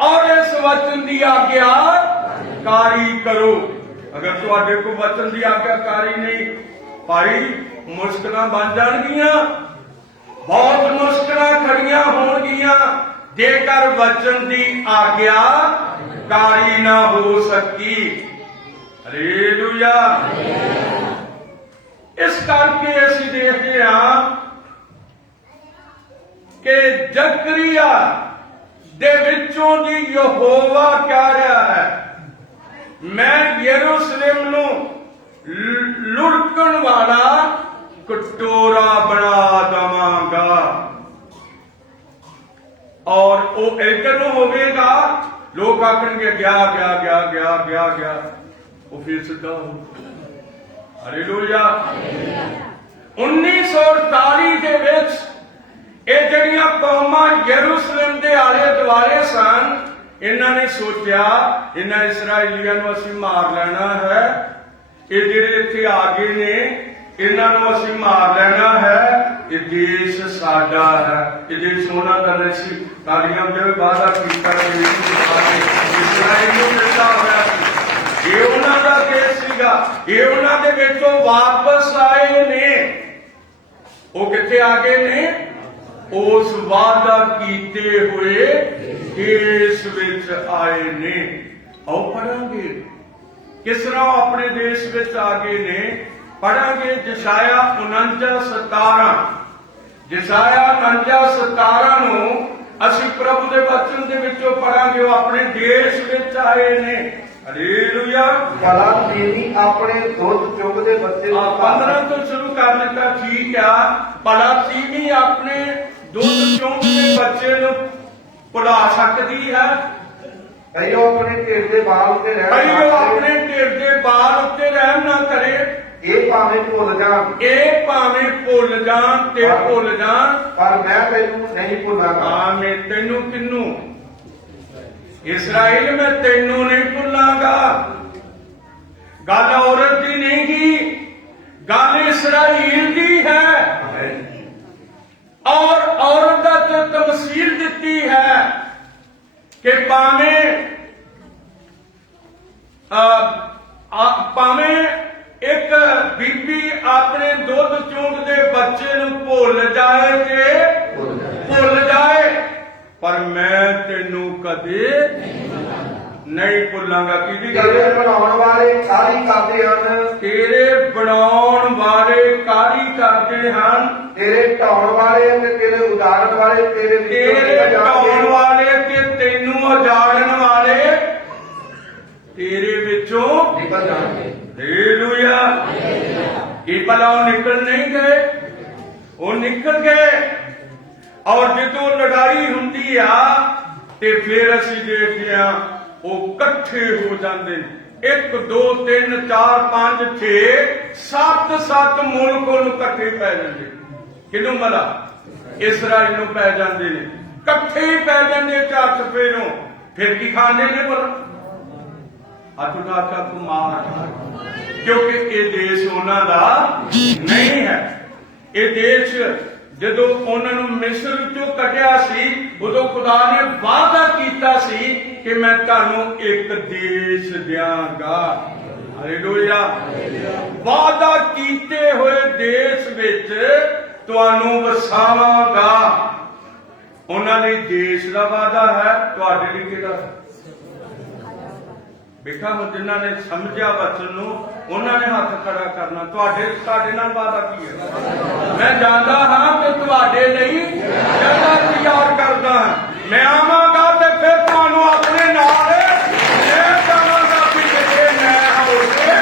ਔਰ ਇਸ ਵਚਨ ਦੀ ਆਗਿਆਕਾਰੀ ਕਰੋ। ਅਗਰ ਤੁਹਾਡੇ ਕੋਲ ਵਚਨ ਦੀ ਆਗਿਆਕਾਰੀ ਨਹੀਂ, ਭਾਈ ਮੁਸ਼ਕਲਾਂ ਬਣ ਜਾਣਗੀਆਂ, ਬਹੁਤ ਮੁਸ਼ਕਲਾਂ ਖੜੀਆਂ ਹੋਣਗੀਆਂ, ਜੇਕਰ ਵਚਨ ਦੀ ਆਗਿਆਕਾਰੀ ਨਾ ਹੋ ਸਕੀ। ਹਾਲੇਲੂਇਆ। ਇਸ ਕਰਕੇ ਅਸੀਂ ਦੇਖਦੇ ਹਾਂ ਕਿ ਜ਼ਕਰੀਆ ਦੇ ਵਿੱਚੋਂ ਦੀ ਯਹੋਵਾ ਕਹਿ ਰਿਹਾ ਹੈ, ਮੈਂ ਯਰੂਸ਼ਲਮ ਨੂੰ ਲੁੜਕਣ ਵਾਲਾ ਕਟੋਰਾ ਬਣਾ ਦਵਾਂਗਾ, ਔਰ ਉਹ ਇੱਧਰ ਨੂੰ ਹੋਵੇਗਾ, ਲੋਕ ਆਖਣਗੇ ਗਿਆ, ਉਹ ਫਿਰ ਸਿੱਧਾ ਹੋ। ਹਾਲੇਲੂਇਆ। 1948 ਦੇ ਵਿੱਚ ਇਹ ਜਿਹੜੀਆਂ ਕੌਮਾਂ ਯਰੂਸ਼ਲਮ ਦੇ ਆਲੇ ਦੁਆਲੇ ਸਨ, ਇਹਨਾਂ ਨੇ ਸੋਚਿਆ ਇਹਨਾਂ ਇਸਰਾਏਲੀਆਂ ਨੂੰ ਅਸੀਂ ਮਾਰ ਲੈਣਾ ਹੈ, ਇਹ ਜਿਹੜੇ ਇੱਥੇ ਆ ਗਏ ਨੇ ਇਹਨਾਂ ਨੂੰ ਅਸੀਂ ਮਾਰ ਲੈਣਾ ਹੈ, ਇਹ ਦੇਸ਼ ਸਾਡਾ ਹੈ, ਇਹ ਦੇਸ਼ ਉਹਨਾਂ ਦਾ ਨਹੀਂ ਸੀ। ਤਾਲੀਆਂ ਦੇ ਵਾਅਦਾ ਕੀਤਾ ਇਸਰਾਏਲ ਨੂੰ ਦਿੱਤਾ ਹੋਇਆ ਸੀ, ਇਹ ਉਹਨਾਂ ਦਾ ਦੇਸ਼ ਸੀਗਾ, ਇਹ ਉਹਨਾਂ ਦੇ ਵਿੱਚੋਂ ਵਾਪਸ ਆਏ ਨੇ। ਉਹ ਕਿੱਥੇ ਆ ਗਏ ਨੇ? ਉਸ ਵਾਅਦਾ ਕੀਤੇ ਹੋਏ ਦੇਸ਼ ਵਿੱਚ ਆਏ ਨੇ। ਆਓ ਪੜਾਂਗੇ ਕਿਸ ਤਰ੍ਹਾਂ ਆਪਣੇ ਦੇਸ਼ ਵਿੱਚ ਆ ਗਏ ਨੇ। ਪੜਾਂਗੇ ਯਸ਼ਾਇਆ 49:17। ਯਸ਼ਾਇਆ 49:17 ਨੂੰ ਅਸੀਂ ਪ੍ਰਭੂ ਦੇ ਵਚਨ ਦੇ ਵਿੱਚੋਂ ਪੜਾਂਗੇ। ਉਹ ਆਪਣੇ ਦੇਸ਼ ਵਿੱਚ ਆਏ ਨੇ। ਹਾਲੇਲੂਇਆ। ਭਲਾ ਤੀਵੀਂ ਆਪਣੇ ਦੁੱਧ ਚੁੰਗਦੇ ਬੱਚੇ ਨੂੰ 15 ਤੋਂ ਸ਼ੁਰੂ ਕਰ ਦਿੱਤਾ, ਠੀਕ ਆ। ਭਲਾ ਤੀਵੀਂ ਆਪਣੇ ਦੁੱਧ ਚੁੰਗਦੇ ਬੱਚੇ ਨੂੰ ਭੁਲਾ ਸਕਦੀ ਹੈ? ਕਈਓ ਆਪਣੇ ਢਿੱਡ ਦੇ ਬਾਲ ਉੱਤੇ ਕਈਓ ਆਪਣੇ ਢਿੱਡ ਦੇ ਬਾਲ ਉੱਤੇ ਰਹਿਮ ਨਾ ਕਰੇ। ਇਹ ਭਾਵੇਂ ਭੁੱਲ ਜਾਣ, ਇਹ ਭਾਵੇਂ ਭੁੱਲ ਜਾਣ ਤੇ ਭੁੱਲ ਜਾਣ, ਪਰ ਮੈਂ ਤੈਨੂੰ ਨਹੀਂ ਭੁੱਲਾਂਗਾ। ਮੈਂ ਤੈਨੂੰ ਕਿੰਨੂੰ? ਇਸਰਾਇਲ, ਮੈਂ ਤੈਨੂੰ ਨਹੀਂ ਭੁੱਲਾਂਗਾ। ਗੱਲ ਔਰਤ ਦੀ ਨਹੀਂ ਗੀ, ਗੱਲ ਇਸਰਾਇਲ ਦੀ ਹੈ। ਔਰ ਔਰਤ ਦਾ ਜੋ ਤਮਸੀਲ ਦਿੱਤੀ ਹੈ ਕਿ ਭਾਵੇਂ ਇੱਕ ਬੀਬੀ ਆਪਣੇ ਦੁੱਧ ਚੁੰਗਦੇ ਬੱਚੇ ਨੂੰ ਭੁੱਲ ਜਾਏ ਤੇ ਭੁੱਲ ਜਾਏ, ਪਰ ਮੈਂ ਤੈਨੂੰ ਕਦੇ ਨਹੀਂ ਭੁੱਲਾਂਗਾ। ਕਿਹਦੀ ਗੱਲ? ਤੇਰੇ ਬਣਾਉਣ ਵਾਲੇ ਕਾਹਲੀ ਕਰਦੇ ਹਨ, ਤੇਰੇ ਬਣਾਉਣ ਵਾਲੇ ਕਾਹਲੀ ਕਰਦੇ ਹਨ, ਤੇਰੇ ਢਾਉਣ ਵਾਲੇ ਤੇ ਤੇਰੇ ਉਜਾੜਨ ਵਾਲੇ ਤੇਰੇ ਢਾਉਣ ਵਾਲੇ ਤੇ ਤੈਨੂੰ ਉਜਾੜਨ ਵਾਲੇ ਤੇਰੇ ਵਿੱਚੋਂ ਨਿਕਲ ਜਾਣਗੇ। ਹਾਲੇਲੂਇਆ। ਕੀ ਭਲਾ ਉਹ ਨਿਕਲ ਨਹੀਂ ਗਏ? ਉਹ ਨਿਕਲ ਗਏ। ਔਰ ਜਦੋਂ ਲੜਾਈ ਹੁੰਦੀ ਆ ਤੇ ਫਿਰ ਅਸੀਂ ਦੇਖਦੇ ਆ ਉਹ ਇਕੱਠੇ ਹੋ ਜਾਂਦੇ ਨੇ। 1 2 3 4 5 6 7 ਮੁਲਕ ਨੂੰ ਇਕੱਠੇ ਪੈ ਜਾਂਦੇ। ਕਿਹਨੂੰ ਮਲਾ? ਇਸਰਾਇਲ ਨੂੰ ਪੈ ਜਾਂਦੇ ਨੇ, ਇਕੱਠੇ ਹੀ ਪੈ ਜਾਂਦੇ ਚਾਰ ਚਫੇਰੋਂ। ਫਿਰ ਕੀ ਖਾਂਦੇ ਨੇ ਬੋਲ ਅਤੁਨਾ ਕੁਮਾਰ, ਕਿਉਂਕਿ ਇਹ ਦੇਸ਼ ਉਹਨਾਂ ਦਾ ਨਹੀਂ ਹੈ। ਇਹ ਦੇਸ਼ ਜਦੋਂ ਉਹਨਾਂ ਨੂੰ ਮਿਸਰ ਚੋਂ ਕੱਢਿਆ ਸੀ ਉਦੋਂ ਖੁਦਾ ਨੇ ਵਾਅਦਾ ਕੀਤਾ ਸੀ ਕਿ ਮੈਂ ਤੁਹਾਨੂੰ ਇੱਕ ਦੇਸ਼ ਦਿਆਂਗਾ। ਹਾਲੇਲੂਇਆ। ਵਾਅਦਾ ਕੀਤੇ ਹੋਏ ਦੇਸ਼ ਵਿੱਚ ਤੁਹਾਨੂੰ ਵਸਾਵਾਂਗਾ। ਉਹਨਾਂ ਲਈ ਦੇਸ਼ ਦਾ ਵਾਅਦਾ ਹੈ, ਤੁਹਾਡੇ ਲਈ ਕਿਹੜਾ? ਵੇਖਾ ਜਿਨ੍ਹਾਂ ਨੇ ਸਮਝਿਆ ਵਚਨ ਨੂੰ ਉਹਨਾਂ ਨੇ ਹੱਥ ਖੜਾ ਕਰਨਾ। ਤੁਹਾਡੇ ਨਾਲ ਵਾਅਦਾ ਕੀ ਹੈ? ਮੈਂ ਜਾਣਦਾ ਹਾਂ ਕਿ ਤੁਹਾਡੇ ਲਈ ਜਗ੍ਹਾ ਤਿਆਰ ਕਰਦਾ ਹਾਂ। ਮੈਂ ਆਵਾਂਗਾ ਤੇ ਫਿਰ ਤੁਹਾਨੂੰ ਆਪਣੇ ਨਾਲ ਲੈ ਜਾਵਾਂਗਾ ਕਿ ਜਿੱਥੇ ਮੈਂ ਹੋਵੇ।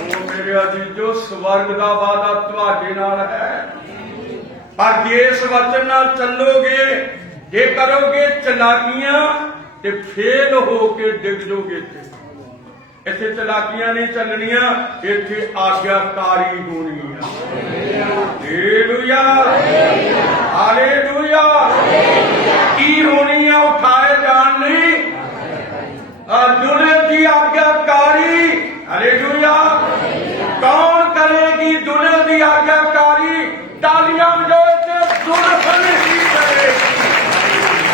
ਉਹ ਮੇਰੇ ਅਜੀਜ਼ੋ, ਸਵਰਗ ਦਾ ਵਾਅਦਾ ਤੁਹਾਡੇ ਨਾਲ ਹੈ। ਪਰ ਜੇ ਇਸ ਵਚਨ ਨਾਲ ਚੱਲੋਗੇ, ਜੇ ਕਰੋਗੇ ਚਲਾਕੀਆਂ ਤੇ ਫੇਲ ਹੋ ਕੇ ਡਿੱਗ ਜਾਓਗੇ। ਇੱਥੇ ਚਲਾਕੀਆਂ ਨਹੀਂ ਚੱਲਣੀਆਂ, ਇੱਥੇ ਆਗਿਆਕਾਰੀ ਹੋਣੀ ਆ। Hallelujah, hallelujah. ਕੀ ਹੋਣੀ ਆ? ਉਠਾਏ ਜਾਣ ਲਈ ਦੁਲੇ ਦੀ ਆਗਿਆਕਾਰੀ। ਹਾਲੇਲੂਇਆ। ਕੌਣ ਕਰੇਗੀ ਦੁਲੇ ਦੀ ਆਗਿਆਕਾਰੀ? ਤਾਲੀਆਂ ਵਜਾਓ ਤੇ ਦੁਲਹਨ ਹੀ ਕਰੇਗੀ।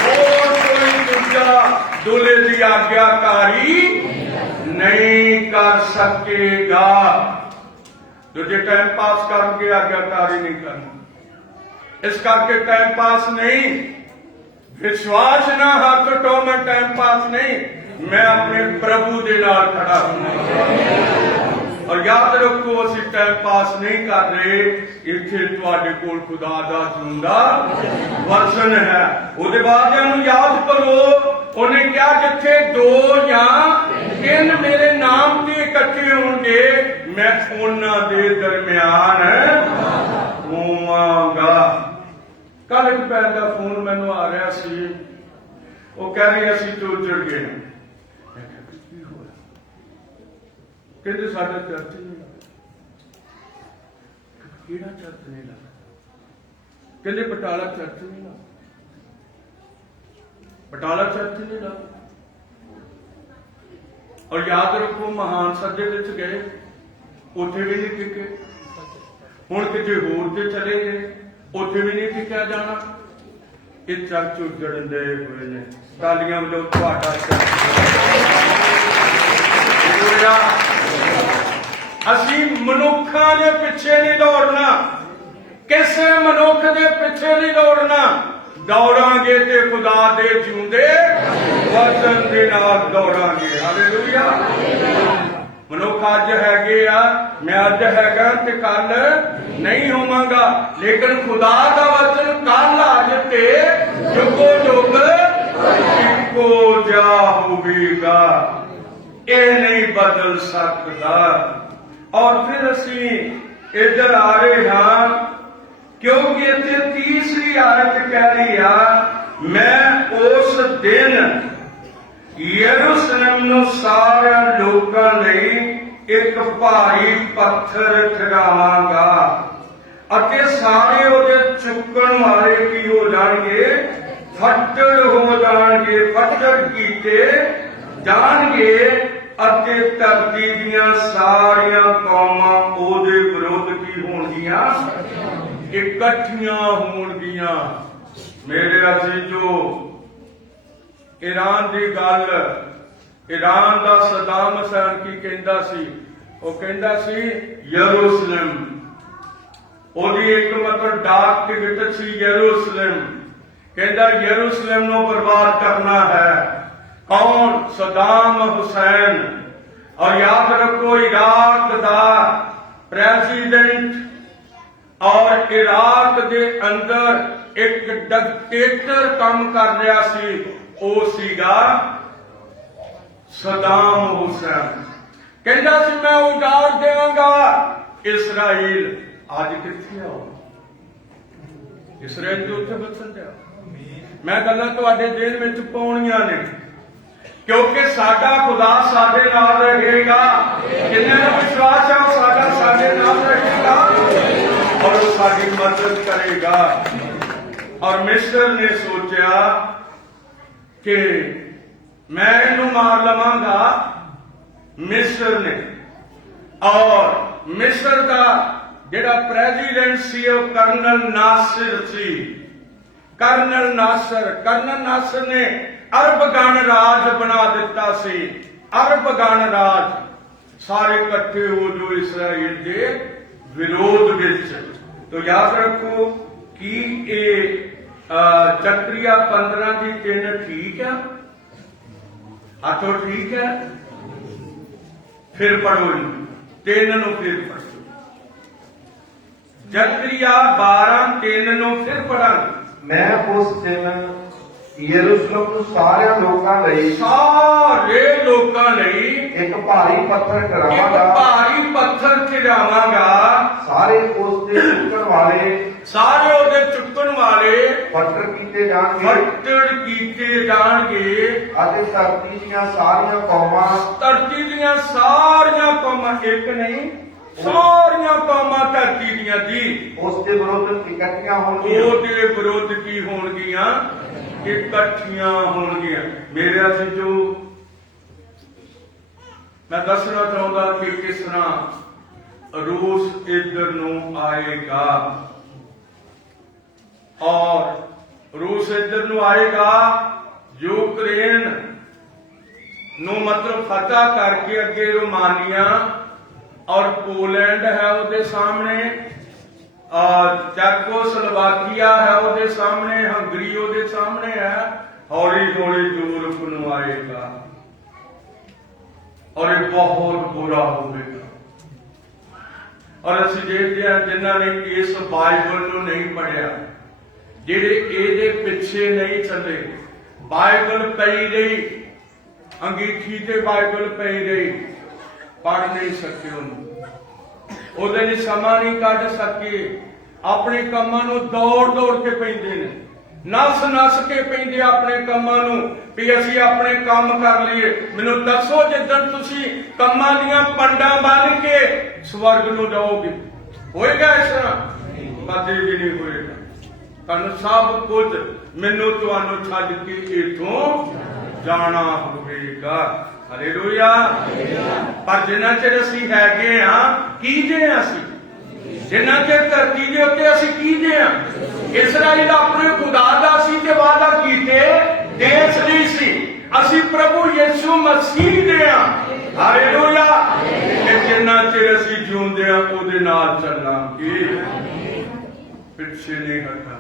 ਹੋਰ ਕੋਈ ਦੂਜਾ ਦੁਲੇ ਦੀ ਆਗਿਆਕਾਰੀ ਨਹੀਂ ਕਰ ਸਕੇਗਾ। ਦੂਜੇ ਟਾਈਮ ਪਾਸ ਕਰਕੇ ਆਗਿਆਕਾਰੀ ਨਹੀਂ ਕਰਨਾ। ਇਸ ਕਰਕੇ ਟਾਈਮ ਪਾਸ ਨਹੀਂ, ਵਿਸ਼ਵਾਸ ਨਾ ਹੱਥ ਟੋ ਮੈਂ ਟਾਈਮ ਪਾਸ ਨਹੀਂ, ਮੈਂ ਆਪਣੇ ਪ੍ਰਭੂ ਦੇ ਨਾਲ ਖੜਾ ਹੂੰ। ਔਰ ਯਾਦ ਰੱਖੋ, ਅਸੀਂ ਟਾਈਮ ਪਾਸ ਨਹੀਂ ਕਰ ਰਹੇ। ਇੱਥੇ ਤੁਹਾਡੇ ਕੋਲ ਖੁਦਾ ਦਾ ਜਿਉਂਦਾ ਵਚਨ ਹੈ। ਉਹਦੇ ਬਾਅਦ ਇਹਨੂੰ ਯਾਦ ਕਰੋ, ਉਹਨੇ ਕਿਹਾ ਜਿੱਥੇ 2 ਜਾਂ 3 ਮੇਰੇ ਨਾਮ ਤੇ ਇਕੱਠੇ ਹੋਣਗੇ ਮੈਂ ਉਹਨਾਂ ਦੇ ਦਰਮਿਆਨ ਹੋਵਾਂਗਾ। ਕੱਲ ਇੱਕ ਭੈਣ ਦਾ ਫੋਨ ਮੈਨੂੰ ਆ ਰਿਹਾ ਸੀ, ਉਹ ਕਹਿ ਰਹੀ ਅਸੀਂ ਤੋਂ ਜੁੜ ਗਏ। ਕਹਿੰਦੇ ਸਾਡਾ ਚਰਚ ਨਹੀਂ ਲੱਗਦਾ। ਕਿਹੜਾ ਚਰਚ ਨਹੀਂ ਲੱਗਦਾ? ਕਹਿੰਦੇ ਬਟਾਲਾ ਚਰਚ ਨਹੀਂ ਲੱਗਦਾ। ਬਟਾਲਾ ਚਰਚ ਨਹੀਂ ਲੱਗਦਾ। ਔਰ ਯਾਦ ਰੱਖੋ, ਮਹਾਨ ਸੱਦੇ ਵਿੱਚ ਗਏ, ਉੱਥੇ ਵੀ ਨਹੀਂ ਟਿਕੇ। ਹੁਣ ਕਿਤੇ ਹੋਰ ਤੇ ਚਲੇ ਗਏ, ਉੱਥੇ ਵੀ ਨਹੀਂ ਟਿਕਿਆ ਜਾਣਾ। ਇਹ ਚਰਚ ਉਜੜਨ ਦੇ ਹੋਏ ਨੇ। ਤਾਲੀਆਂ ਵਜਾਓ, ਤੁਹਾਡਾ ਅਸੀਂ ਮਨੁੱਖਾਂ ਦੇ ਪਿੱਛੇ ਨਹੀਂ ਦੌੜਨਾ, ਕਿਸੇ ਮਨੁੱਖ ਦੇ ਪਿੱਛੇ ਨਹੀਂ ਦੌੜਨਾ। ਦੌੜਾਂਗੇ ਤੇ ਖੁਦਾ ਦੇ ਜਿਉਂਦੇ ਵਚਨ ਦੇ ਨਾਲ ਦੌੜਾਂਗੇ। ਹਾਲੇਲੂਇਆ। ਮਨੁੱਖ ਅੱਜ ਹੈਗੇ ਆ, ਮੈਂ ਅੱਜ ਹੈਗਾ ਤੇ ਕੱਲ ਨਹੀਂ ਹੋਵਾਂਗਾ, ਲੇਕਿਨ ਖੁਦਾ ਦਾ ਵਚਨ ਕੱਲ ਅੱਜ ਤੇ ਜੁਗੋ ਜੁਗ ਇੱਕੋ ਜਿਹਾ ਹੋਵੇਗਾ। ਇਹ ਨਹੀਂ ਬਦਲ ਸਕਦਾ। ਔਰ ਫਿਰ ਅਸੀਂ ਇੱਧਰ ਆ ਰਹੇ ਹਾਂ, ਕਿਉਂਕਿ ਇੱਥੇ ਤੀਸਰੀ ਆਇਤ ਕਹਿ ਰਹੀ ਆ, ਮੈਂ ਉਸ ਦਿਨ ਯਰੂਸ਼ਲਮ ਨੂੰ ਸਾਰਿਆਂ ਲੋਕਾਂ ਲਈ ਇੱਕ ਭਾਰੀ ਪੱਥਰ ਠਹਿਰਾਵਾਂਗਾ ਅਤੇ ਸਾਰੇ ਉਹਦੇ ਚੁੱਕਣ ਵਾਲੇ ਕੀ ਹੋ ਜਾਣਗੇ? ਫੱਟੜ ਹੋ ਜਾਣਗੇ, ਫੱਟੜ ਕੀਤੇ ਜਾਣਗੇ ਅਤੇ ਧਰਤੀ ਦੀਆਂ ਸਾਰੀਆਂ ਕੌਮਾਂ ਉਹਦੇ ਵਿਰੁੱਧ ਕੀ ਹੋਣਗੀਆਂ? ਇਕੱਠੀਆਂ ਹੋਣਗੀਆਂ। ਮੇਰੇ ਅਜ਼ੀਜ਼ੋ, ਈਰਾਨ ਦੀ ਗੱਲ, ਈਰਾਨ ਦਾ ਸਦਾਮ ਹੁਸੈਨ ਕੀ ਕਹਿੰਦਾ ਸੀ? ਉਹ ਕਹਿੰਦਾ ਸੀ ਯਰੂਸ਼ਲਮ। ਉਹਦੀ ਇੱਕ ਮਤਲਬ ਡਾਕ ਟਿਕਟ ਸੀ ਯਰੂਸ਼ਲਮ। ਕਹਿੰਦਾ ਯਰੂਸ਼ਲਮ ਨੂੰ ਬਰਬਾਦ ਕਰਨਾ ਹੈ। ਕੌਣ? ਸਦਾਮ ਹੁਸੈਨ। ਔਰ ਯਾਦ ਰੱਖੋ, ਇਰਾਕ ਦਾ ਪ੍ਰੈਜ਼ੀਡੈਂਟ ਔਰ ਇਰਾਕ ਦੇ ਅੰਦਰ ਇੱਕ ਡਿਕਟੇਟਰ ਕੰਮ ਕਰ ਰਿਹਾ ਸੀ, ਉਹ ਸੀਗਾ ਸਦਾਮ ਹੁਸੈਨ। ਕਹਿੰਦਾ ਸੀ ਮੈਂ ਉਜਾੜ ਦੇਵਾਂਗਾ ਇਸਰਾਈਲ। ਅੱਜ ਕਿੱਥੇ ਆਓ? ਇਸਰਾਇਲ ਦੇ ਉੱਥੇ ਬਸਣ ਦਿਆ। ਮੈਂ ਗੱਲਾਂ ਤੁਹਾਡੇ ਦਿਲ ਵਿੱਚ ਪਾਉਣੀਆਂ ਨੇ, ਕਿਉਂਕਿ ਸਾਡਾ ਖੁਦਾ ਸਾਡੇ ਨਾਲ ਰਹੇਗਾ। ਜਿਨ੍ਹਾਂ ਨੂੰ ਵਿਸ਼ਵਾਸ ਹੈ ਉਹ ਸਾਡੇ ਨਾਲ ਰਹੇਗਾ ਔਰ ਉਹ ਸਾਡੀ ਮਦਦ ਕਰੇਗਾ। ਔਰ ਮਿਸਰ ਨੇ ਸੋਚਿਆ ਕਿ ਮੈਂ ਇਹਨੂੰ ਮਾਰ ਲਵਾਂਗਾ। ਮਿਸਰ ਨੇ, ਔਰ ਮਿਸਰ ਦਾ ਜਿਹੜਾ ਪ੍ਰੈਜ਼ੀਡੈਂਟ ਸੀ ਉਹ ਕਰਨਲ ਨਾਸਿਰ ਸੀ। ਕਰਨਲ ਨਾਸਰ ਨੇ ਅਰਬ ਗਣਰਾਜ ਬਣਾ ਦਿੱਤਾ ਸੀ। ਅਰਬ ਗਣਰਾਜ ਸਾਰੇ ਇਕੱਠੇ ਹੋ ਜੋ ਇਸਰਾਇਲ ਦੇ ਵਿਰੋਧ ਵਿੱਚ। ਤੋ ਯਾਦ ਰੱਖੋ ਕਿ ਇਹ ਚੱਕਰੀਆ 15 ਦੀ 3 ਠੀਕ ਹੈ? ਆਖੋ ਠੀਕ ਹੈ? ਫਿਰ ਪੜੋ 3 ਨੂੰ, ਫਿਰ ਪੜੋ ਚੱਕਰੀਆ 12:3 ਨੂੰ ਫਿਰ ਪੜਾਂਗੇ। ਮੈਂ ਉਸ ਦਿਨ ਯਰੂਸ਼ਲਮ ਨੂੰ ਸਾਰੇ ਲੋਕਾਂ ਲਈ ਇੱਕ ਭਾਰੀ ਪੱਥਰ ਚੜਾਵਾਂਗਾ। ਸਾਰੇ ਉਹਦੇ ਚੁੱਕਣ ਵਾਲੇ ਫੱਟੜ ਕੀਤੇ ਜਾਣਗੇ ਅਤੇ ਧਰਤੀ ਦੀਆਂ ਸਾਰੀਆਂ ਕੌਮਾਂ ਇੱਕ ਨਹੀਂ, ਸਾਰੀਆਂ ਕੌਮਾਂ ਧਰਤੀ ਦੀਆਂ ਜੀ ਉਸ ਦੇ ਵਿਰੁੱਧ ਇਕੱਠੀਆਂ ਹੋਣਗੀਆਂ। ਉਹਦੇ ਵਿਰੁੱਧ ਕੀ ਹੋਣਗੀਆਂ? ਇਕੱਠੀਆਂ ਹੋਣਗੀਆਂ। ਮੇਰੇ ਅਸੀਂ ਜੋ ਮੈਂ ਦੱਸਣਾ ਚਾਹੁੰਦਾ ਕਿ ਕਿਸ ਤਰ੍ਹਾਂ ਰੂਸ ਇੱਧਰ ਨੂੰ ਆਏਗਾ, ਔਰ ਰੂਸ ਇੱਧਰ ਨੂੰ ਆਏਗਾ। ਯੂਕਰੇਨ ਨੂੰ ਮਤਲਬ ਫਤਹ ਕਰਕੇ ਅੱਗੇ ਰੋਮਾਨੀਆ ਔਰ ਪੋਲੈਂਡ ਹੈ ਉਹਦੇ ਸਾਹਮਣੇ, ਚੈਕੋਸਲੋਵਾਕੀਆ ਹੈ ਉਹਦੇ ਸਾਹਮਣੇ, ਹੰਗਰੀ ਉਹਦੇ ਸਾਹਮਣੇ ਹੈ। ਹੌਲੀ ਹੌਲੀ ਯੂਰਪ ਨੂੰ ਆਏਗਾ ਔਰ ਇਹ ਬਹੁਤ ਬੁਰਾ ਹੋਵੇਗਾ। ਔਰ ਅਸੀਂ ਦੇਖਦੇ ਹਾਂ ਜਿਨ੍ਹਾਂ ਨੇ ਇਸ ਬਾਈਬਲ ਨੂੰ ਨਹੀਂ ਪੜ੍ਹਿਆ, ਜਿਹੜੇ ਇਹਦੇ ਪਿੱਛੇ ਨਹੀਂ ਚੱਲੇ, ਬਾਈਬਲ ਪਈ ਰਹੀ, ਅੰਗੀਠੀ ਤੇ ਬਾਈਬਲ ਪਈ ਰਹੀ, ਪੜ੍ਹ ਨਹੀਂ ਸਕੇ ਉਹਨੂੰ, ਉਹਦੇ ਲਈ ਸਮਾਂ ਨਹੀਂ ਕੱਢ ਸਕੇ। ਆਪਣੇ ਕੰਮਾਂ ਨੂੰ ਦੌੜ ਕੇ ਪੈਂਦੇ ਨੇ, ਨਸ ਕੇ ਪੈਂਦੇ ਆਪਣੇ ਕੰਮਾਂ ਨੂੰ ਵੀ ਅਸੀਂ ਆਪਣੇ ਕੰਮ ਕਰ ਲਈਏ। ਮੈਨੂੰ ਦੱਸੋ ਜਿੱਦਣ ਤੁਸੀਂ ਕੰਮਾਂ ਦੀਆਂ ਪੰਡਾਂ ਬੰਨ ਕੇ ਸਵਰਗ ਨੂੰ ਜਾਓਗੇ, ਹੋਏਗਾ ਇਸ ਤਰ੍ਹਾਂ? ਕਦੇ ਵੀ ਨਹੀਂ ਹੋਏਗਾ। ਤੁਹਾਨੂੰ ਸਭ ਕੁਝ ਮੈਨੂੰ ਤੁਹਾਨੂੰ ਛੱਡ ਕੇ ਇੱਥੋਂ ਜਾਣਾ ਹੋਵੇਗਾ। ਹਾਲੇਲੂਇਆ। ਪਰ ਜਿੰਨਾ ਚਿਰ ਅਸੀਂ ਹੈਗੇ ਆ, ਕੀ ਜੇ ਅਸੀਂ ਜਿੰਨਾ ਚਿਰ ਧਰਤੀ ਦੇ ਉੱਤੇ ਅਸੀਂ ਕੀ ਜੇ ਆ? ਇਸਰਾਇਲ ਆਪਣੇ ਖੁਦਾ ਦਾ ਸੀ ਤੇ ਵਾਅਦਾ ਕੀਤੇ ਦੇਸ਼ ਲਈ ਸੀ। ਅਸੀਂ ਪ੍ਰਭੂ ਯਿਸੂ ਮਸੀਹ ਦੇ ਆ। ਹਾਲੇਲੂਇਆ। ਕਿ ਜਿੰਨਾ ਚਿਰ ਅਸੀਂ ਜਿਉਂਦੇ ਆ ਉਹਦੇ ਨਾਲ ਚੱਲਾਂਗੇ, ਪਿੱਛੇ ਨਹੀਂ ਹਟਾਂਗੇ।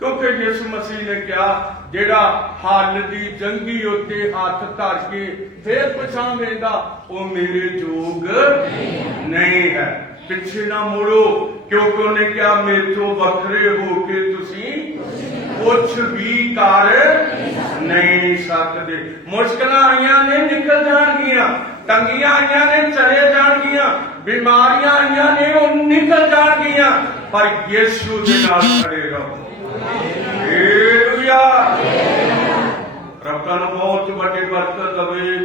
ਕਿਉਂਕਿ ਯਿਸੂ ਮਸੀਹ ਨੇ ਕਿਹਾ ਜਿਹੜਾ ਹੱਲ ਦੀ ਜੰਗੀ ਉੱਤੇ ਹੱਥ ਧਰ ਕੇ ਫੇਰ ਪਛਾਣ ਲੈਂਦਾ ਉਹ ਮੇਰੇ ਯੋਗ ਨਹੀਂ ਹੈ। ਪਿੱਛੇ ਨਾ ਮੁੜੋ, ਕਿਉਂਕਿ ਉਹਨੇ ਕਿਹਾ ਮੇਰੇ ਤੋਂ ਵੱਖਰੇ ਹੋ ਕੇ ਤੁਸੀਂ ਕੁਛ ਵੀ ਕਰ ਨਹੀਂ ਸਕਦੇ। ਮੁਸ਼ਕਲਾਂ ਆਈਆਂ ਨੇ, ਨਿਕਲ ਜਾਣਗੀਆਂ। ਤੰਗੀਆਂ ਆਈਆਂ ਨੇ, ਚਲੇ ਜਾਣਗੀਆਂ। ਬਿਮਾਰੀਆਂ ਆਈਆਂ ਨੇ, ਉਹ ਨਿਕਲ ਜਾਣਗੀਆਂ। ਪਰ ਯਿਸੂ ਦੇ ਨਾਲ ਖੜੇ ਰਹੋ। ਹਾਲੇਲੂਇਆ। ਰੱਬ ਤੁਹਾਨੂੰ ਬਹੁਤ ਵੱਡੀ ਬਰਕਤ ਦੇਵੇ।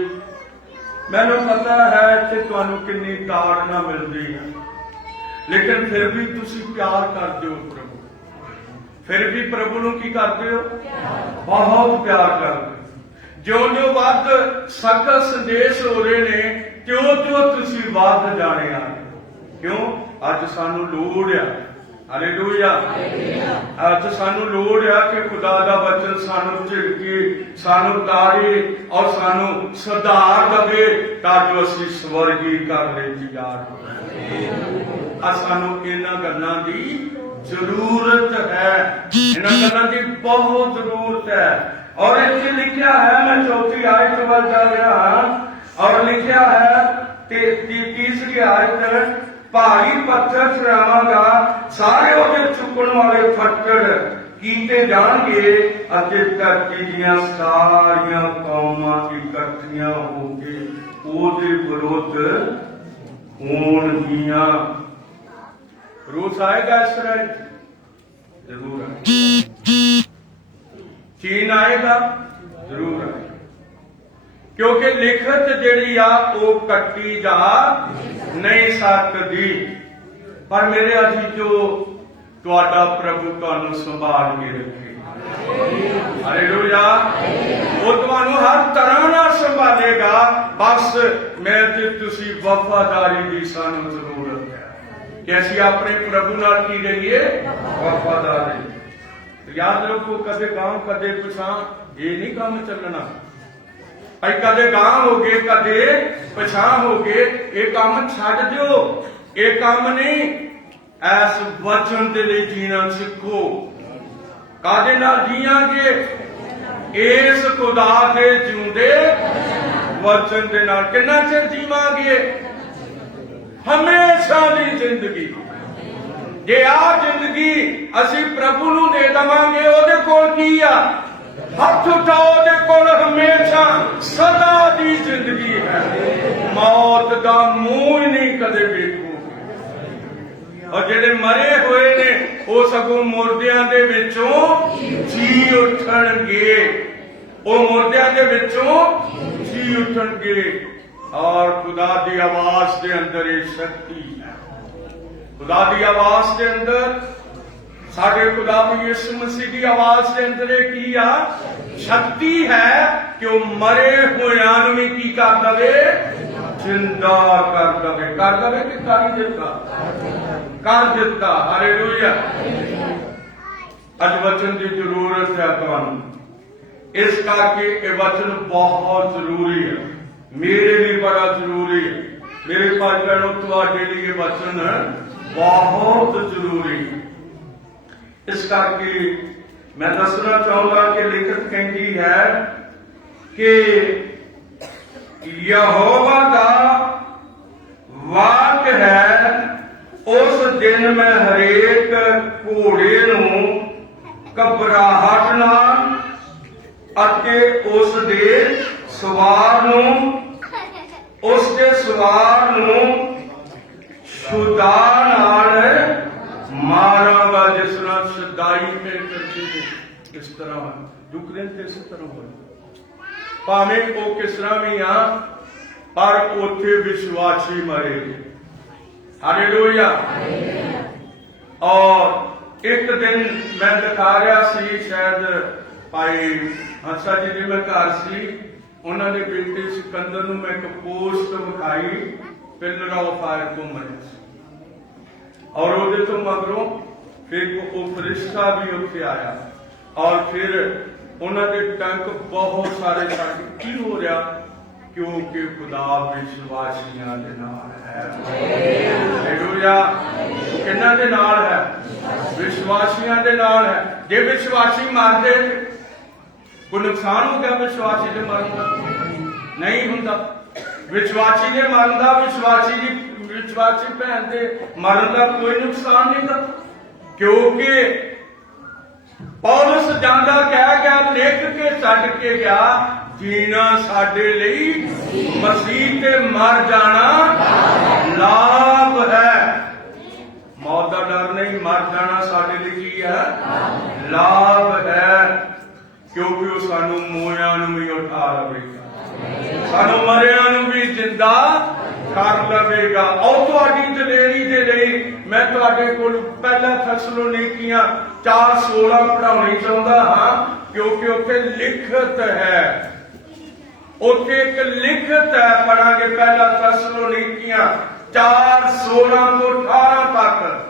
ਮੈਨੂੰ ਪਤਾ ਹੈ ਕਿ ਤੁਹਾਨੂੰ ਕਿੰਨੀ ਤਾੜਨਾ ਮਿਲਦੀ ਹੈ, ਲੇਕਿਨ ਫਿਰ ਵੀ ਤੁਸੀਂ ਪਿਆਰ ਕਰਦੇ ਹੋ ਪ੍ਰਭੂ। ਫਿਰ ਵੀ ਪ੍ਰਭੂ ਨੂੰ ਕੀ ਕਰਦੇ ਹੋ? ਬਹੁਤ ਪਿਆਰ ਕਰਦੇ ਹੋ। ਜਿਉਂ ਵੱਧ ਸਖਤ ਸੰਦੇਸ਼ ਹੋ ਰਹੇ ਨੇ, ਤਿਉਂ ਤੁਸੀਂ ਵੱਧ ਜਾਣੇ ਆ। ਕਿਉਂ? ਅੱਜ ਸਾਨੂੰ ਲੋੜ ਆ। ਹਾਲੇਲੂਇਆ। ਅੱਜ ਸਾਨੂੰ ਲੋੜ ਆ ਕਿ ਖੁਦਾ ਦਾ ਵਚਨ ਸਾਨੂੰ ਝਿੜਕੇ, ਸਾਨੂੰ ਤਾਰੇ ਔਰ ਸਾਨੂੰ ਸੁਧਾਰ ਦੇਵੇ ਤਾਂ ਜੋ ਅਸੀਂ ਸਵਰਗੀ ਘਰ ਵਿੱਚ ਜਾ ਸਕੀਏ। ਸਾਨੂੰ ਇਹਨਾਂ ਗੱਲਾਂ ਦੀ ਜ਼ਰੂਰਤ ਹੈ। ਇਹਨਾਂ ਗੱਲਾਂ ਦੀ ਬਹੁਤ ਜ਼ਰੂਰਤ ਹੈ। ਔਰ ਇੱਥੇ ਲਿਖਿਆ ਹੈ, ਮੈਂ ਚੌਥੀ ਆਇਤ ਵੱਲ ਜਾ ਰਿਹਾ ਹਾਂ ਔਰ ਲਿਖਿਆ ਹੈ ਤੇ ਤੀਸਰੀ ਆਇਤ, ਭਾਰੀ ਪੱਥਰ ਚੜਾਵਾਂਗਾ, ਸਾਰੇ ਉਹਦੇ ਚੁੱਕਣ ਵਾਲੇ ਫੱਟੜ ਕੀਤੇ ਜਾਣਗੇ ਅਤੇ ਧਰਤੀ ਦੀਆਂ ਸਾਰੀਆਂ ਕੌਮਾਂ ਇਕੱਠੀਆਂ ਹੋ ਕੇ ਉਹਦੇ ਵਿਰੁੱਧ ਹੋਣਗੀਆਂ। ਰੂਸ ਆਏਗਾ ਇਸਰਾਇਲ, ਜ਼ਰੂਰ ਆਏਗਾ। ਚੀਨ ਆਏਗਾ, ਜ਼ਰੂਰ ਆਏਗਾ। ਕਿਉਂਕਿ ਲਿਖਤ ਜਿਹੜੀ ਆ ਉਹ ਕੱਟੀ ਜਾ ਨਹੀਂ ਸਕਦੀ। ਪਰ ਮੇਰੇ ਅਜੀਜ਼ੋ, ਤੁਹਾਡਾ ਪ੍ਰਭੂ ਤੁਹਾਨੂੰ ਸੰਭਾਲ ਕੇ ਰੱਖੇ। ਹਾਲੇਲੂਇਆ। ਉਹ ਤੁਹਾਨੂੰ ਹਰ ਤਰ੍ਹਾਂ ਨਾਲ ਸੰਭਾਲੇਗਾ। ਬਸ ਮੈਂ ਤੇ ਤੁਸੀਂ ਵਫਾਦਾਰੀ ਦੀ ਸਾਨੂੰ ਜ਼ਰੂਰਤ ਹੈ ਕਿ ਅਸੀਂ ਆਪਣੇ ਪ੍ਰਭੂ ਨਾਲ ਕੀ ਰਹੀਏ, ਵਫਾਦਾਰ ਰਹੀਏ। ਯਾਦ ਰੱਖੋ, ਕਦੇ ਗਾਂਹ ਕਦੇ ਪਿਛਾਂ ਇਹ ਨਹੀਂ ਕੰਮ ਚੱਲਣਾ। ਭਾਈ ਕਦੇ ਗਾਂਹ ਹੋ ਗਏ, ਕਦੇ ਪਿਛਾਂ ਹੋ ਗਏ, ਇਹ ਕੰਮ ਛੱਡ ਦਿਓ। ਇਹ ਕੰਮ ਨਹੀਂ। ਐਸ ਵਚਨ ਦੇ ਲਈ ਜੀਣਾ ਸਿੱਖੋ। ਕਾਦੇ ਨਾਲ ਜੀਵਾਂਗੇ? ਇਸ ਖੁਦਾ ਦੇ ਜਿਉਂਦੇ ਵਚਨ ਦੇ ਨਾਲ। ਕਿੰਨਾ ਚਿਰ ਜੀਵਾਂਗੇ? ਹਮੇਸ਼ਾ ਦੀ ਜ਼ਿੰਦਗੀ। ਜੇ ਆ ਜ਼ਿੰਦਗੀ ਅਸੀਂ ਪ੍ਰਭੂ ਨੂੰ ਦੇ ਦਵਾਂਗੇ, ਉਹਦੇ ਕੋਲ ਕੀ ਆ? ਹੱਥ ਉਠਾਓ, ਉਹਦੇ ਕੋਲ ਹਮੇਸ਼ਾ ਸਦਾ ਦੀ ਜ਼ਿੰਦਗੀ ਹੈ। ਮੌਤ ਦਾ ਮੂੰਹ ਹੀ ਨਹੀਂ ਕਦੇ ਵੇਖੋਗੇ। ਔਰ ਜਿਹੜੇ ਮਰੇ ਹੋਏ ਨੇ ਉਹ ਸਗੋਂ ਮੁਰਦਿਆਂ ਦੇ ਵਿੱਚੋਂ ਜੀ ਉੱਠਣਗੇ। ਉਹ ਮੁਰਦਿਆਂ ਦੇ ਵਿੱਚੋਂ ਜੀ ਉੱਠਣਗੇ। ਔਰ ਖੁਦਾ ਦੀ ਆਵਾਜ਼ ਦੇ ਅੰਦਰ ਇਹ ਸ਼ਕਤੀ ਹੈ। ਖੁਦਾ ਦੀ ਆਵਾਜ਼ ਦੇ ਅੰਦਰ, ਸਾਡੇ ਖੁਦਾ ਦੀ ਯਿਸੂ ਮਸੀਹ ਦੀ ਆਵਾਜ਼ ਦੇ ਅੰਦਰ ਇਹ ਕੀ ਆ? ਸ਼ਕਤੀ ਹੈ ਕਿ ਉਹ ਮਰੇ ਹੋਇਆਂ ਨੂੰ ਵੀ ਕੀ ਕਰ ਦਵੇ? ਜਿੰਦਾ ਕਰ ਦਵੇ। ਕਰ ਦਵੇ ਕਿ ਕਰ ਹੀ ਦਿੱਤਾ? ਕਰ ਦਿੱਤਾ। ਹਾਲੇਲੂਇਆ। ਅੱਜ ਵਚਨ ਦੀ ਜ਼ਰੂਰਤ ਹੈ ਤੁਹਾਨੂੰ। ਇਸ ਕਰਕੇ ਇਹ ਵਚਨ ਬਹੁਤ ਜ਼ਰੂਰੀ ਹੈ। ਮੇਰੇ ਲਈ ਬੜਾ ਜ਼ਰੂਰੀ ਹੈ। ਮੇਰੇ ਭਾਈ ਭੈਣੋ, ਤੁਹਾਡੇ ਲਈ ਇਹ ਵਚਨ ਬਹੁਤ ਜ਼ਰੂਰੀ ਹੈ। ਇਸ ਕਰਕੇ ਮੈਂ ਦੱਸਣਾ ਚਾਹੁੰਦਾ ਕਿ ਲਿਖਤ ਕਹਿੰਦੀ ਹੈ ਕਿ ਯਹੋਵਾ ਦਾ ਵਾਕ ਹੈ, ਉਸ ਦਿਨ ਮੈਂ ਹਰੇਕ ਘੋੜੇ ਨੂੰ ਘਬਰਾਹਟ ਨਾਲ ਅਤੇ ਉਸ ਦੇ ਸਵਾਰ ਨੂੰ ਸ਼ੁਦਾ ਨਾਲ ਮਾਰਾਂਗਾ। ਜਿਸ ਨਾਲ ਸ਼ਦਾਈ ਮੇ ਕਰਦੀ ਇਸ ਤਰ੍ਹਾਂ ਦੁਕਰਨ ਤੇ ਇਸ ਤਰ੍ਹਾਂ ਹੋਇਆ। ਭਾਵੇਂ ਉਹ ਕਿਸ ਤਰ੍ਹਾਂ ਵੀ ਆ, ਪਰ ਉੱਥੇ ਵਿਸ਼ਵਾਸੀ ਮਰੇ। ਹਾਲੇਲੂਇਆ। ਔਰ ਇੱਕ ਦਿਨ ਮੈਂ ਦਿਖਾ ਰਿਹਾ ਸੀ, ਸ਼ਾਇਦ ਭਾਈ ਹੰਸਾ ਜੀ ਦੇ ਮੈਂ ਘਰ ਸੀ, ਉਹਨਾਂ ਦੇ ਬੇਟੇ ਸਿਕੰਦਰ ਨੂੰ ਮੈਂ ਇੱਕ ਪੋਸਟ ਵਿਖਾਈ, ਪਿਲਰ ਆਫ ਫਾਇਰ ਘੁੰਮ ਰਿਹਾ ਸੀ। ਔਰ ਉਹਦੇ ਤੋਂ ਮਗਰੋਂ ਫਿਰ ਉਹ ਫਰਿਸ਼ਤਾ ਵੀ ਉੱਥੇ ਆਇਆ। ਔਰ ਫਿਰ ਉਹਨਾਂ ਦੇ ਟੰਕ ਬਹੁਤ ਸਾਰੇ ਛੱਡ। ਕੀ ਹੋ ਰਿਹਾ? ਕਿਉਂਕਿ ਖੁਦਾ ਵਿਸ਼ਵਾਸੀਆਂ ਦੇ ਨਾਲ ਹੈ। ਹਾਲੇਲੂਇਆ। ਕਿਹਨਾਂ ਦੇ ਨਾਲ ਹੈ? ਵਿਸ਼ਵਾਸੀਆਂ ਦੇ ਨਾਲ ਹੈ। ਜੇ ਵਿਸ਼ਵਾਸੀ ਮਰਦੇ, ਕੋਈ ਨੁਕਸਾਨ ਹੋ ਗਿਆ ਵਿਸ਼ਵਾਸੀ ਦੇ ਮਰਨ ਦਾ? ਨਹੀਂ ਹੁੰਦਾ। ਵਿਸ਼ਵਾਸੀ ਦੇ ਮਰਨ ਦਾ, ਵਿਸ਼ਵਾਸੀ ਭੈਣ ਦੇ ਮਰਨ ਦਾ ਕੋਈ ਨੁਕਸਾਨ ਨਹੀਂ ਹੁੰਦਾ। ਕਿਉਂਕਿ ਪੌਲਸ ਜਾਂਦਾ ਕਹਿ ਗਿਆ, ਲਿਖ ਕੇ ਛੱਡ ਕੇ ਗਿਆ, ਜੀਣਾ ਸਾਡੇ ਲਈ ਮਸੀਹ ਤੇ ਮਰ ਜਾਣਾ ਲਾਭ ਹੈ। ਮੌਤ ਦਾ ਡਰ ਨਹੀਂ, ਮਰ ਜਾਣਾ ਸਾਡੇ ਲਈ ਕੀ ਹੈ? ਲਾਭ ਹੈ। ਕਿਉਂਕਿ ਉਹ ਸਾਨੂੰ ਮੋਇਆਂ ਨੂੰ ਵੀ ਉਠਾ ਲਵੇਗਾ, ਸਾਨੂੰ ਮਰਿਆਂ ਨੂੰ ਵੀ ਜਿੰਦਾ ਕਰ ਲਵੇਗਾ। ਔਰ ਤੁਹਾਡੀ ਦਲੇਰੀ ਦੇ ਲਈ ਮੈਂ ਤੁਹਾਡੇ ਕੋਲ ਪਹਿਲਾ ਥੈਸਲੋਨੀਕੀਆਂ 4:16 ਪੜ੍ਹਾਉਣੀ ਚਾਹੁੰਦਾ ਹਾਂ, ਕਿਉਂਕਿ ਉੱਥੇ ਲਿਖਤ ਹੈ। ਉੱਥੇ ਇੱਕ ਲਿਖਤ ਹੈ। ਪੜਾਂਗੇ ਪਹਿਲਾ ਥੈਸਲੋਨੀਕੀਆਂ 4:16 ਤੋਂ 18 ਤੱਕ।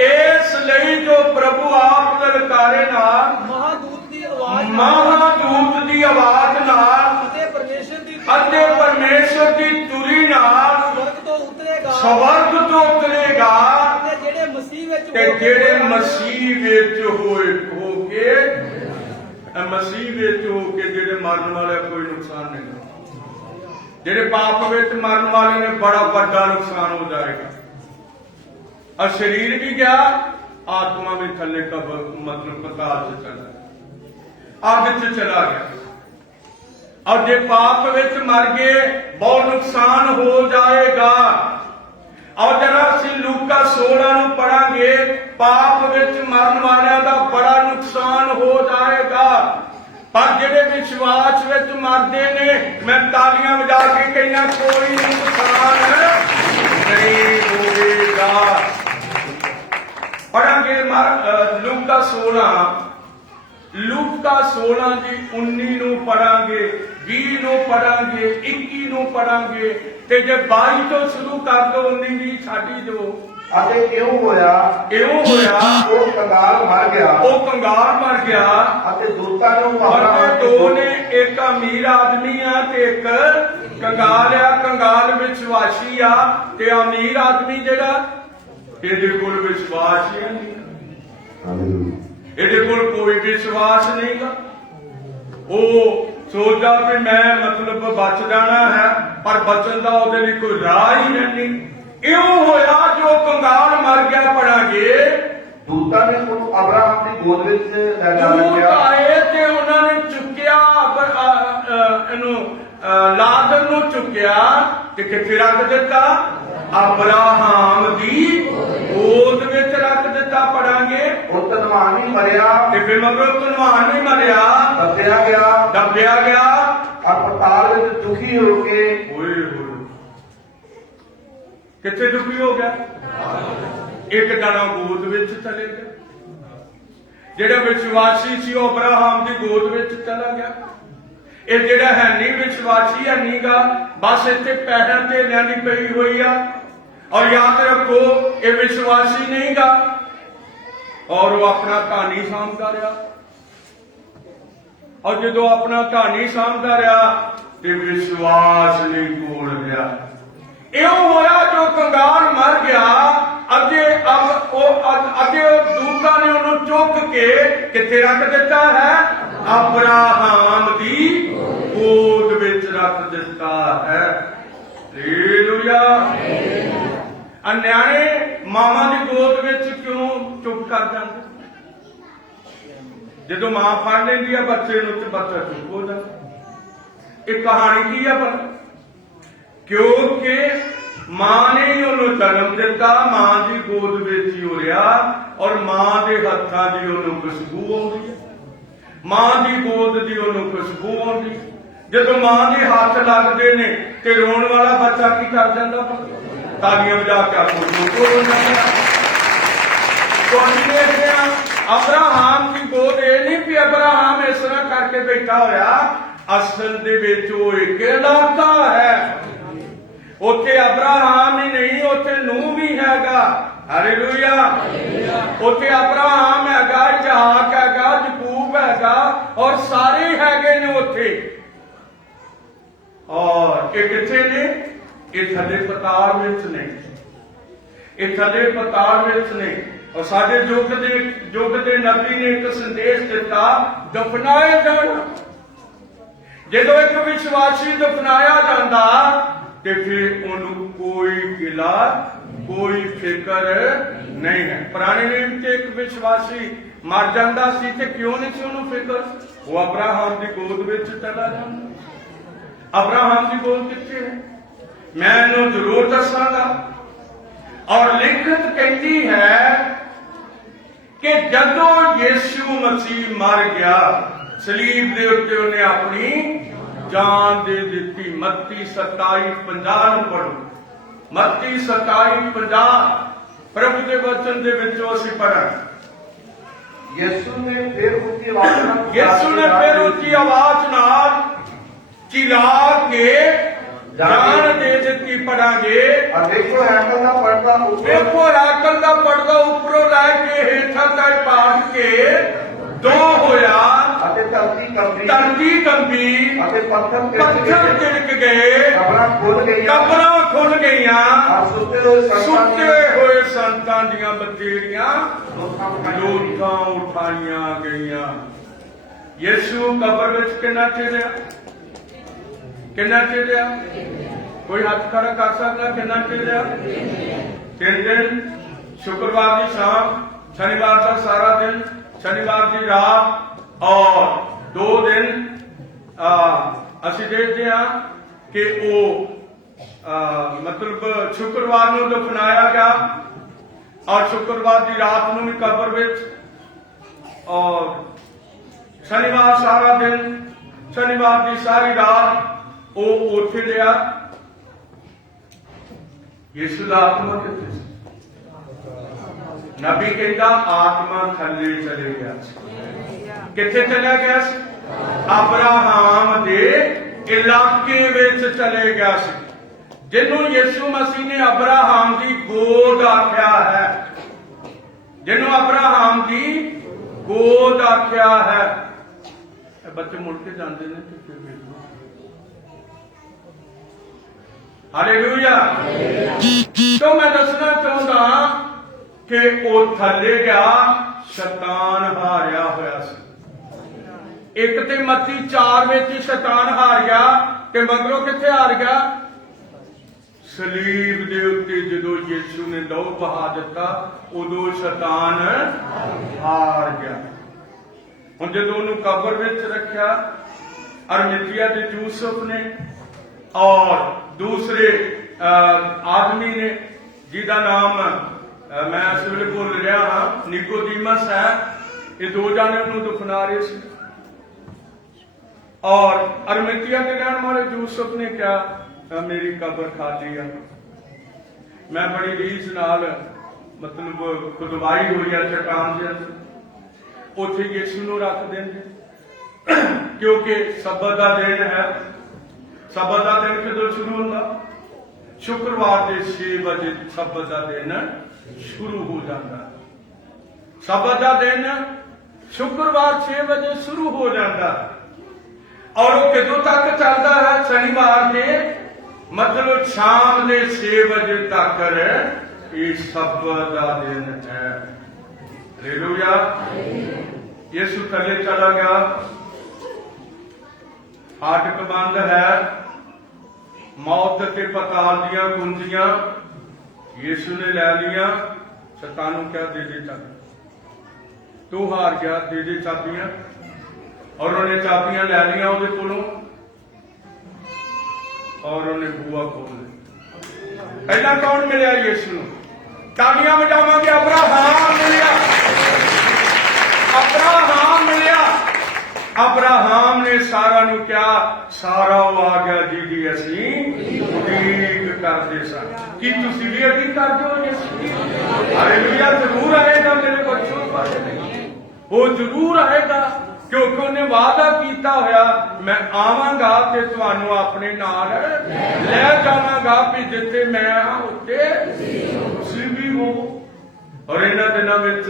ਇਸ ਲਈ ਜੋ ਪ੍ਰਭੂ ਆਪ ਲਲਕਾਰੇ ਨਾਲ ਮਹਾਦੂਤ ਦੀ ਆਵਾਜ਼ ਨਾਲ ਅਤੇ ਪਰਮੇਸ਼ਰ ਦੀ ਤੁਰੀ ਨਾਲ ਸਵਰਗ ਤੋਂ ਉਤਰੇਗਾ। ਤੇ ਜਿਹੜੇ ਮਸੀਹ ਵਿੱਚ ਹੋ ਕੇ ਜਿਹੜੇ ਮਰਨ ਵਾਲੇ ਕੋਈ ਨੁਕਸਾਨ ਨਹੀਂ। ਜਿਹੜੇ ਪਾਪ ਵਿੱਚ ਮਰਨ ਵਾਲੇ ਨੇ ਬੜਾ ਵੱਡਾ ਨੁਕਸਾਨ ਹੋ ਜਾਏਗਾ। और शरीर भी गया, आत्मा भी थल्ले का मतलब पताल से चला, आग से चला गया। और जे पाप विच मर गए बहुत नुकसान हो जाएगा। ਔਰ ਜਰਾ ਅਸੀਂ ਲੂਕਾ 16 ਨੂੰ ਪੜਾਂਗੇ, ਪਾਪ ਵਿੱਚ ਮਰਨ ਵਾਲਿਆਂ ਦਾ ਬੜਾ ਨੁਕਸਾਨ ਹੋ ਜਾਏਗਾ, ਪਰ ਜਿਹੜੇ ਵਿਸ਼ਵਾਸ ਵਿੱਚ ਮਰਦੇ ਨੇ, ਮੈਂ ਤਾਲੀਆਂ ਵਜਾ ਕੇ ਕਹਿਣਾ, ਕੋਈ ਨੁਕਸਾਨ ਨਹੀਂ ਹੋਵੇਗਾ। ਪੜਾਂਗੇ ਲੂਕਾ 16 ਦੀ 19 ਨੂੰ ਪੜਾਂਗੇ, 20 ਨੂੰ ਪੜਾਂਗੇ, 21 ਨੂੰ ਪੜਾਂਗੇ, ਤੇ ਜੇ 22 ਤੋਂ ਸ਼ੁਰੂ ਕਰ ਦੋ 19 ਵੀ ਛੱਡੀ ਦਿਓ। ਅਤੇ ਇਉਂ ਹੋਇਆ ਉਹ ਕੰਗਾਲ ਮਰ ਗਿਆ ਅਤੇ ਦੂਤਾਂ ਨੂੰ ਦੋ ਨੇ, ਇੱਕ ਅਮੀਰ ਆਦਮੀ ਆ ਤੇ ਇੱਕ ਕੰਗਾਲ ਆ। ਕੰਗਾਲ ਵਿਸ਼ਵਾਸੀ ਆ ਤੇ ਅਮੀਰ ਆਦਮੀ ਜਿਹੜਾ, ਇਹਦੇ ਕੋਲ ਵਿਸ਼ਵਾਸ ਹੀ ਨਹੀਂ, ਇਹਦੇ ਕੋਲ ਕੋਈ ਵਿਸ਼ਵਾਸ ਨਹੀਂਗਾ। ਉਹ ਸੋਚਦਾ ਕਿ ਮੈਂ ਮਤਲਬ ਬਚ ਜਾਣਾ ਹੈ, ਪਰ ਬਚਣ ਦਾ ਉਹਦੇ ਲਈ ਕੋਈ ਰਾਹ ਹੀ ਨਹੀਂ। ਇਉਂ ਹੋਇਆ ਜੋ ਕੰਗਾਲ ਮਰ ਗਿਆ। ਪੜਾਂਗੇ, ਦੂਤਾਂ ਨੇ ਉਹਨੂੰ ਅਬਰਾਹਮ ਦੀ ਗੋਦ ਵਿੱਚ ਲੈ ਜਾ ਦੂਤ ਲਿਆ ਆਏ ਤੇ ਉਹਨਾਂ ਨੇ ਚੁੱਕਿਆ, ਇਹਨੂੰ ਲਾਜ਼ਰ ਨੂੰ ਚੁੱਕਿਆ ਤੇ ਕਿੱਥੇ ਰੱਖ ਦਿੱਤਾ? ਅਬਰਾਹਮ ਦੀ ਗੋਦ ਵਿੱਚ ਰੱਖ ਦਿੱਤਾ। ਪੜਾਂਗੇ, ਉਹ ਧਨਵਾਨ ਨਹੀਂ ਮਰਿਆ ਤੇ ਫਿਰ ਮਗਰੋਂ ਧਨਵਾਨ ਨਹੀਂ ਮਰਿਆ, ਦੱਬਿਆ ਗਿਆ ਹਸਪਤਾਲ ਵਿੱਚ ਦੁਖੀ ਹੋ ਕੇ। ਹੋਏ ਕਿੱਥੇ ਦੁਖੀ ਹੋ ਗਿਆ? ਇੱਕ ਦਾਣਾ ਗੋਦ ਵਿੱਚ ਚਲੇ ਗਿਆ। ਜਿਹੜਾ ਵਿਸ਼ਵਾਸੀ ਸੀ ਉਹ ਅਬਰਾਹਮ ਦੀ ਗੋਦ ਵਿੱਚ ਚਲਾ ਗਿਆ। ਇਹ ਜਿਹੜਾ ਹੈ ਨਹੀਂ ਵਿਸ਼ਵਾਸੀ ਹੈ ਨੀਗਾ, ਬਸ ਇੱਥੇ ਪੈਰਾਂ ਤੇ ਲੈਣੀ ਪਈ ਹੋਈ ਆ। ਔਰ ਯਾਦ ਰੱਖੋ, ਇਹ ਵਿਸ਼ਵਾਸੀ ਨਹੀਂਗਾ ਔਰ ਉਹ ਆਪਣਾ ਕਹਾਣੀ ਸਾਂਭਦਾ ਰਿਹਾ। ਔਰ ਜਦੋਂ ਆਪਣਾ ਕਹਾਣੀ ਸਾਂਭਦਾ ਰਿਹਾ ਤੇ ਵਿਸ਼ਵਾਸ ਨਹੀਂ ਕੋਲ ਰਿਹਾ। ਇਉਂ ਹੋਇਆ ਜੋ ਕੰਗਾਲ ਮਰ ਗਿਆ ਅਤੇ ਉਹ ਦੂਤਾਂ ਨੇ ਉਹਨੂੰ ਚੁੱਕ ਕੇ ਕਿੱਥੇ ਰੱਖ ਦਿੱਤਾ ਹੈ? ਅਬਰਾਹਮ ਦੀ ਗੋਦ ਵਿੱਚ ਰੱਖ ਦਿੱਤਾ ਹੈ। ਹਾਲੇਲੂਇਆ। ਨਿਆਣੇ ਮਾਵਾਂ ਦੀ ਗੋਦ ਵਿੱਚ ਕਿਉਂ ਚੁੱਪ ਕਰ ਜਾਂਦੇ? ਜਦੋਂ ਮਾਂ ਫੜ ਲੈਂਦੀ ਆ ਬੱਚੇ ਨੂੰ ਤੇ ਬੱਚਾ ਚੁੱਪ ਹੋ ਜਾਂਦਾ। ਇਹ ਕਹਾਣੀ ਕੀ ਆ? ਪਰ ਕਿਉਂਕਿ ਮਾਂ ਨੇ ਹੀ ਉਹਨੂੰ ਜਨਮ ਦਿੱਤਾ, ਮਾਂ ਦੀ ਗੋਦ ਵਿੱਚ ਹੀ ਹੋ ਰਿਹਾ, ਔਰ ਮਾਂ ਦੇ ਹੱਥਾਂ ਦੀ ਉਹਨੂੰ ਖੁਸ਼ਬੂ ਆਉਂਦੀ ਹੈ, ਮਾਂ ਦੀ ਗੋਦ ਦੀ ਉਹਨੂੰ ਖੁਸ਼ਬੂ ਆਉਂਦੀ। ਜਦੋਂ ਮਾਂ ਦੇ ਹੱਥ ਲੱਗਦੇ ਨੇ ਤੇ ਰੋਣ ਵਾਲਾ ਬੱਚਾ ਕੀ ਕਰ ਜਾਂਦਾ? ਤਾਲੀਆਂ ਵਜਾ ਕੇ ਅਬਰਾਹਮ ਦੀ ਗੋਦ ਇਹ ਨਹੀਂ ਵੀ ਅਬਰਾਹਮ ਇਸ ਤਰ੍ਹਾਂ ਕਰਕੇ ਬੈਠਾ ਹੋਇਆ, ਅਸਲ ਦੇ ਵਿੱਚ ਉਹ ਇੱਕ ਇਲਾਕਾ ਹੈ। ਉੱਥੇ ਅਬਰਾਹਮ ਹੀ ਨਹੀਂ, ਉੱਥੇ ਨੂਹ ਵੀ ਹੈਗਾ। ਹਾਲੇਲੂਇਆ। ਉੱਥੇ ਅਬਰਾਹਮ ਹੈਗਾ, ਇਸਹਾਕ ਹੈਗਾ, ਯਾਕੂਬ ਹੈਗਾ, ਔਰ ਸਾਰੇ ਹੈਗੇ ਨੇ ਉੱਥੇ। ਔਰ ਇਹ ਕਿੱਥੇ ਨੇ? ਇਹ ਥੱਲੇ ਪਤਾਲ ਵਿੱਚ ਨੇ, ਇਹ ਥੱਲੇ ਪਤਾਲ ਵਿੱਚ ਨੇ। ਔਰ ਸਾਡੇ ਯੁੱਗ ਦੇ ਨਬੀ ਨੇ ਇੱਕ ਸੰਦੇਸ਼ ਦਿੱਤਾ, ਦਫਨਾਏ ਜਾਣ। ਜਦੋਂ ਇੱਕ ਵਿਸ਼ਵਾਸੀ ਦਫਨਾਇਆ ਜਾਂਦਾ ਤੇ ਫਿਰ ਉਹਨੂੰ ਕੋਈ ਗਿਲਾ, ਕੋਈ ਫਿਕਰ ਨਹੀਂ ਹੈ। ਪੁਰਾਣੇ ਨਿਯਮ ਤੇ ਇੱਕ ਵਿਸ਼ਵਾਸੀ ਮਰ ਜਾਂਦਾ ਸੀ ਤੇ ਕਿਉਂ ਨਹੀਂ ਸੀ ਉਹਨੂੰ ਫਿਕਰ? ਉਹ ਅਬਰਾਹਮ ਦੀ ਗੋਦ ਵਿੱਚ ਚਲਾ ਜਾਂਦਾ। ਅਬਰਾਹਮ ਦੀ ਗੋਦ ਕਿੱਥੇ ਹੈ? ਮੈਂ ਇਹਨੂੰ ਜ਼ਰੂਰ ਦੱਸਾਂਗਾ। ਔਰ ਲਿਖਤ ਕਹਿੰਦੀ ਹੈ ਕਿ ਜਦੋਂ ਯਿਸੂ ਮਸੀਹ ਮਰ ਗਿਆ, ਸਲੀਬ ਦੇ ਉੱਤੇ ਉਹਨੇ ਆਪਣੀ ਜਾਨ ਦੇ ਦਿੱਤੀ। ਮੱਤੀ 27:50 ਨੂੰ ਪੜੋ। ਮੱਤੀ 27:50 ਪ੍ਰਭੂ ਦੇ ਵਚਨ ਦੇ ਵਿੱਚੋਂ ਅਸੀਂ ਪੜਾਂਗੇ। ਯਿਸੂ ਨੇ ਫਿਰ ਉੱਚੀ ਆਵਾਜ਼ ਨਾਲ ਚਿਲਾ ਕੇ ਜਾਨ ਦੇ ਦਿੱਤੀ। ਪੜਾਂਗੇ, ਦੇਖੋ ਹੈਕਲ ਦਾ ਪਰਦਾ ਉੱਪਰੋਂ ਲੈ ਕੇ ਹੇਠਾਂ ਤੱਕ ਪਾੜ ਕੇ ਦੋ ਹੋਇਆ ਅਤੇ ਧਰਤੀ ਕੰਬੀ ਅਤੇ ਪੱਥਰ ਤਿੜਕ ਗਏ, ਕਬਰਾਂ ਖੁੱਲ ਗਈਆਂ, ਸੁੱਤੇ ਹੋਏ ਹੋਏ ਸੰਤਾਂ ਦੀਆਂ ਬਤੇਰੀਆਂ ਲੋਥਾਂ ਉਠਾਈਆਂ ਗਈਆਂ। ਯਿਸੂ ਕਬਰ ਵਿੱਚ ਕਿੰਨਾ ਚਿਰ ਰਿਹਾ? ਕੋਈ ਹੱਥ ਖੜਾ ਕਰ ਸਕਦਾ? ਕਿੰਨਾ ਚਿਰ ਰਿਹਾ? 3 ਦਿਨ। ਸ਼ੁੱਕਰਵਾਰ ਦੀ ਸ਼ਾਮ, ਸ਼ਨੀਵਾਰ ਦਾ ਸਾਰਾ ਦਿਨ, ਸ਼ਨੀਵਾਰ ਦੀ ਰਾਤ, ਔਰ 2 ਦਿਨ ਅਸੀਂ ਦੇਖਦੇ ਹਾਂ ਕਿ ਉਹ ਮਤਲਬ ਸ਼ੁੱਕਰਵਾਰ ਨੂੰ ਦਫਨਾਇਆ ਗਿਆ ਔਰ ਸ਼ੁੱਕਰਵਾਰ ਦੀ ਰਾਤ ਨੂੰ ਵੀ ਕਬਰ ਵਿੱਚ, ਔਰ ਸ਼ਨੀਵਾਰ ਸਾਰਾ ਦਿਨ, ਸ਼ਨੀਵਾਰ ਦੀ ਸਾਰੀ ਰਾਤ ਉਹ ਉੱਥੇ ਰਿਹਾ। ਯਿਸੂ ਦਾ ਆਤਮਾ ਕਿੱਥੇ ਸੀ? ਨਬੀ ਕਹਿੰਦਾ ਆਤਮਾ ਥੱਲੇ ਚਲੇ ਗਿਆ ਸੀ। ਕਿੱਥੇ ਚਲਿਆ ਗਿਆ ਸੀ? ਅਬਰਾਹਾਮ ਦੇ ਇਲਾਕੇ ਵਿੱਚ ਚਲੇ ਗਿਆ ਸੀ, ਜਿਹਨੂੰ ਯਿਸੂ ਮਸੀਹ ਨੇ ਅਬਰਾਹਾਮ ਦੀ ਗੋਦ ਆਖਿਆ ਹੈ, ਜਿਹਨੂੰ ਅਬਰਾਹਾਮ ਦੀ ਗੋਦ ਆਖਿਆ ਹੈ। ਇਹ ਬੱਚੇ ਮੁੜ ਕੇ ਜਾਂਦੇ ਨੇ ਤੇ ਫਿਰ ਵੇਖੋ। ਹਾਲੇਲੂਇਆ। तो मैं दसना चाहता कि ਉਹ ਥੱਲੇ ਗਿਆ, ਸ਼ੈਤਾਨ ਹਾਰਿਆ ਹੋਇਆ ਸੀ। ਇੱਕ ਤੇ ਮੱਤੀ 4 ਵਿੱਚ ਹੀ ਸ਼ੈਤਾਨ ਹਾਰ ਗਿਆ, ਤੇ ਮਗਰੋਂ ਕਿੱਥੇ ਹਾਰ ਗਿਆ? ਸਲੀਬ ਦੇ ਉੱਤੇ ਜਦੋਂ ਯਿਸੂ ਨੇ ਲਹੂ ਬਹਾ ਦਿੱਤਾ, ਉਦੋਂ ਸ਼ੈਤਾਨ ਹਾਰ ਗਿਆ। ਹੁਣ ਜਦੋਂ ਉਹਨੂੰ ਕਬਰ ਵਿੱਚ ਰੱਖਿਆ, ਅਰਮਿਤੀਆ ਦੇ ਯੂਸਫ ਨੇ ਔਰ ਦੂਸਰੇ ਆਦਮੀ ਨੇ ਜਿਹਦਾ ਨਾਮ ਮੈਂ ਇਸ ਵੇਲੇ ਭੁੱਲ ਰਿਹਾ ਹਾਂ, ਨਿਕੋਦੀਮਸ ਹੈ, ਇਹ ਦੋ ਜਾਣੇ ਉਹਨੂੰ ਦਫਨਾ ਰਹੇ ਸੀ। ਔਰ ਅਰਮਿਤੀਆ ਦੇ ਰਹਿਣ ਵਾਲੇ ਯੂਸਫ ਨੇ ਕਿਹਾ ਮੇਰੀ ਕਬਰ ਖਾਲੀ ਆ। ਮੈਂ ਬੜੀ ਰੀਝ ਨਾਲ ਮਤਲਬ ਖੁਦਵਾਈ ਹੋਈ ਆ ਚਟਾਨ ਦੇ ਅੰਦਰ, ਉੱਥੇ ਯਿਸੂ ਨੂੰ ਰੱਖ ਦਿੰਦੇ, ਕਿਉਂਕਿ ਸਬਤ ਦਾ ਦਿਨ ਹੈ। ਸਬਤ ਦਾ ਦਿਨ ਕਦੋਂ ਸ਼ੁਰੂ ਹੁੰਦਾ? ਸ਼ੁੱਕਰਵਾਰ ਦੇ 6 ਵਜੇ ਸਬਤ ਦਾ ਦਿਨ ਸ਼ੁਰੂ ਹੋ ਜਾਂਦਾ। ਸਬਤ ਦਾ ਦਿਨ ਸ਼ੁੱਕਰਵਾਰ 6 ਵਜੇ ਸ਼ੁਰੂ ਹੋ ਜਾਂਦਾ, ਔਰ ਉਹ ਕਦੋਂ ਤੱਕ ਚੱਲਦਾ ਹੈ? ਸ਼ਨੀਵਾਰ ਦੇ ਮਤਲਬ ਸ਼ਾਮ ਦੇ 6 ਵਜੇ ਤੱਕ ਇਹ ਸਬਤ ਦਾ ਦਿਨ ਹੈ। ਹਾਲੇਲੂਇਆ। ਯਿਸੂ ਥੱਲੇ ਚਲਾ ਗਿਆ, ਫਾਟਕ ਬੰਦ ਹੈ, ਮੌਤ ਤੇ ਪਤਾਲ ਦੀਆਂ ਕੁੰਜੀਆਂ ਯਿਸੂ ਨੇ ਲੈ ਲੀਆਂ। ਸ਼ੈਤਾਨ ਨੂੰ ਕਿਹਾ ਦੇ ਚਾਬੀ, ਤੂੰ ਹਾਰ ਗਿਆ, ਦੇ ਚਾਬੀਆਂ। ਔਰ ਉਹਨੇ ਚਾਬੀਆਂ ਲੈ ਲੀਆਂ ਉਹਦੇ ਕੋਲੋਂ, ਔਰ ਉਹਨੇ ਬੂਹਾ ਖੋਲ ਲਿਆ। ਪਹਿਲਾਂ ਕੌਣ ਮਿਲਿਆ ਯਿਸੂ ਨੂੰ? ਤਾੜੀਆਂ ਵਜਾਵਾਂਗੇ, ਅਬਰਾਹਾਮ ਮਿਲਿਆ, ਅਬਰਾਹਾਮ ਮਿਲਿਆ। ਅਬਰਾਹਾਮ ਨੇ ਸਾਰਾ ਨੂੰ ਕਿਹਾ, ਸਾਰਾ ਉਹ ਆ ਗਿਆ ਜਿਹਦੀ ਅਸੀਂ ਉਡੀਕ ਕਰਦੇ ਸਾਂ। ਕੀ ਤੁਸੀਂ ਵੀ ਉਡੀਕ ਕਰਦੇ ਹੋ ਯਿਸੂ ਦੀ? ਹਾਲੇਲੂਇਆ। ਜ਼ਰੂਰ ਆਏਗਾ ਮੇਰੇ ਬੱਚੋ, ਉਹ ਜ਼ਰੂਰ ਆਏਗਾ, ਕਿਉਂਕਿ ਉਹਨੇ ਵਾਅਦਾ ਕੀਤਾ ਹੋਇਆ, ਮੈਂ ਆਵਾਂਗਾ ਤੇ ਤੁਹਾਨੂੰ ਆਪਣੇ ਨਾਲ ਲੈ ਜਾਵਾਂਗਾ, ਵੀ ਜਿੱਥੇ ਮੈਂ ਹਾਂ ਉੱਥੇ ਤੁਸੀਂ ਵੀ ਹੋ। ਔਰ ਇਹਨਾਂ ਦਿਨਾਂ ਵਿੱਚ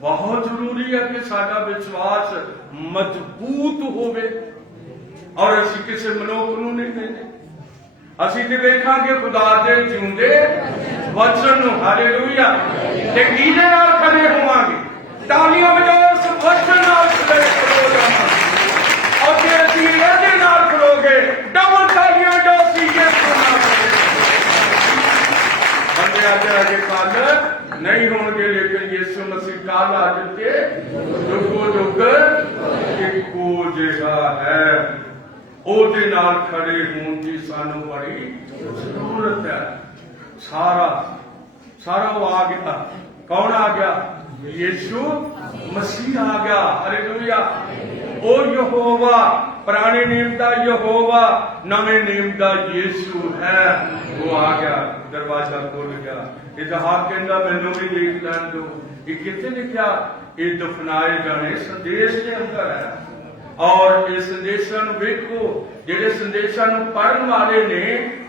ਬਹੁਤ ਜ਼ਰੂਰੀ ਹੈ ਕਿ ਸਾਡਾ ਵਿਸ਼ਵਾਸ ਮਜ਼ਬੂਤ ਹੋਵੇ, ਔਰ ਅਸੀਂ ਕਿਸੇ ਮਨੁੱਖ ਨੂੰ ਨਹੀਂ ਕਹਿੰਦੇ, ਅਸੀਂ ਤੇ ਵੇਖਾਂਗੇ ਖੁਦਾ ਦੇ ਜਿਉਂਦੇ ਵਚਨ ਨੂੰ। ਹਾਲੇਲੂਇਆ। ਤੇ ਕਿਹਦੇ ਨਾਲ ਖੜੇ ਹੋਵਾਂਗੇ? ਤਾਲੀਆਂ ਵਜਾਓ, ਉਸ ਵਚਨ ਨਾਲ ਖੜੇ ਹੋ ਜਾਵਾਂਗੇ। ਔਰ ਜੇ ਅਸੀਂ ਇਹਦੇ ਨਾਲ ਖੜੋਗੇ, ਡਬਲ ਤਾਲੀਆਂ ਵਜਾਓ, ਸੀ ਯਿਸੂ ਨਾਲ ਬੰਦੇ ਅਜੇ ਕੱਲ ਨਹੀਂ ਹੋਣਗੇ, ਲੇਕਿਨ ਯਿਸੂ ਮਸੀਹ ਕੱਲ ਅੱਜ ਤੇ ਜੁਗੋ ਜੁਗ ਇੱਕੋ ਜਿਹਾ ਹੈ। ਉਹਦੇ ਨਾਲ ਖੜੇ ਹੋਣ ਦੀ ਸਾਨੂੰ ਬੜੀ ਜ਼ਰੂਰਤ ਹੈ। ਸਾਰਾ ਉਹ ਆ ਗਿਆ। ਕੌਣ ਆ ਗਿਆ? ਯਿਸੂ ਮਸੀਹ ਆ ਗਿਆ। ਹਾਲੇਲੂਇਆ। ਉਹ ਯਹੋਵਾ, ਪੁਰਾਣੇ ਨੇਮ ਦਾ ਯਹੋਵਾ, ਨਵੇਂ ਨੇਮ ਦਾ ਯਿਸੂ ਹੈ। ਉਹ ਆ ਗਿਆ, ਦਰਵਾਜ਼ਾ ਖੁੱਲ ਗਿਆ। ਇਤਿਹਾਸ ਕਹਿੰਦਾ ਮੈਨੂੰ ਵੀ ਦੇਖ ਲੈਣ ਦਿਓ। ਇਹ ਕਿੱਥੇ ਲਿਖਿਆ? ਇਹ ਦਫਨਾਏ ਜਾਣੇ ਸੰਦੇਸ਼ ਦੇ ਅੰਦਰ ਹੈ। ਔਰ ਇਹ ਸੰਦੇਸ਼ਾਂ ਨੂੰ ਵੇਖੋ, ਜਿਹੜੇ ਸੰਦੇਸ਼ਾਂ ਨੂੰ ਪੜ੍ਹਨ ਵਾਲੇ ਨੇ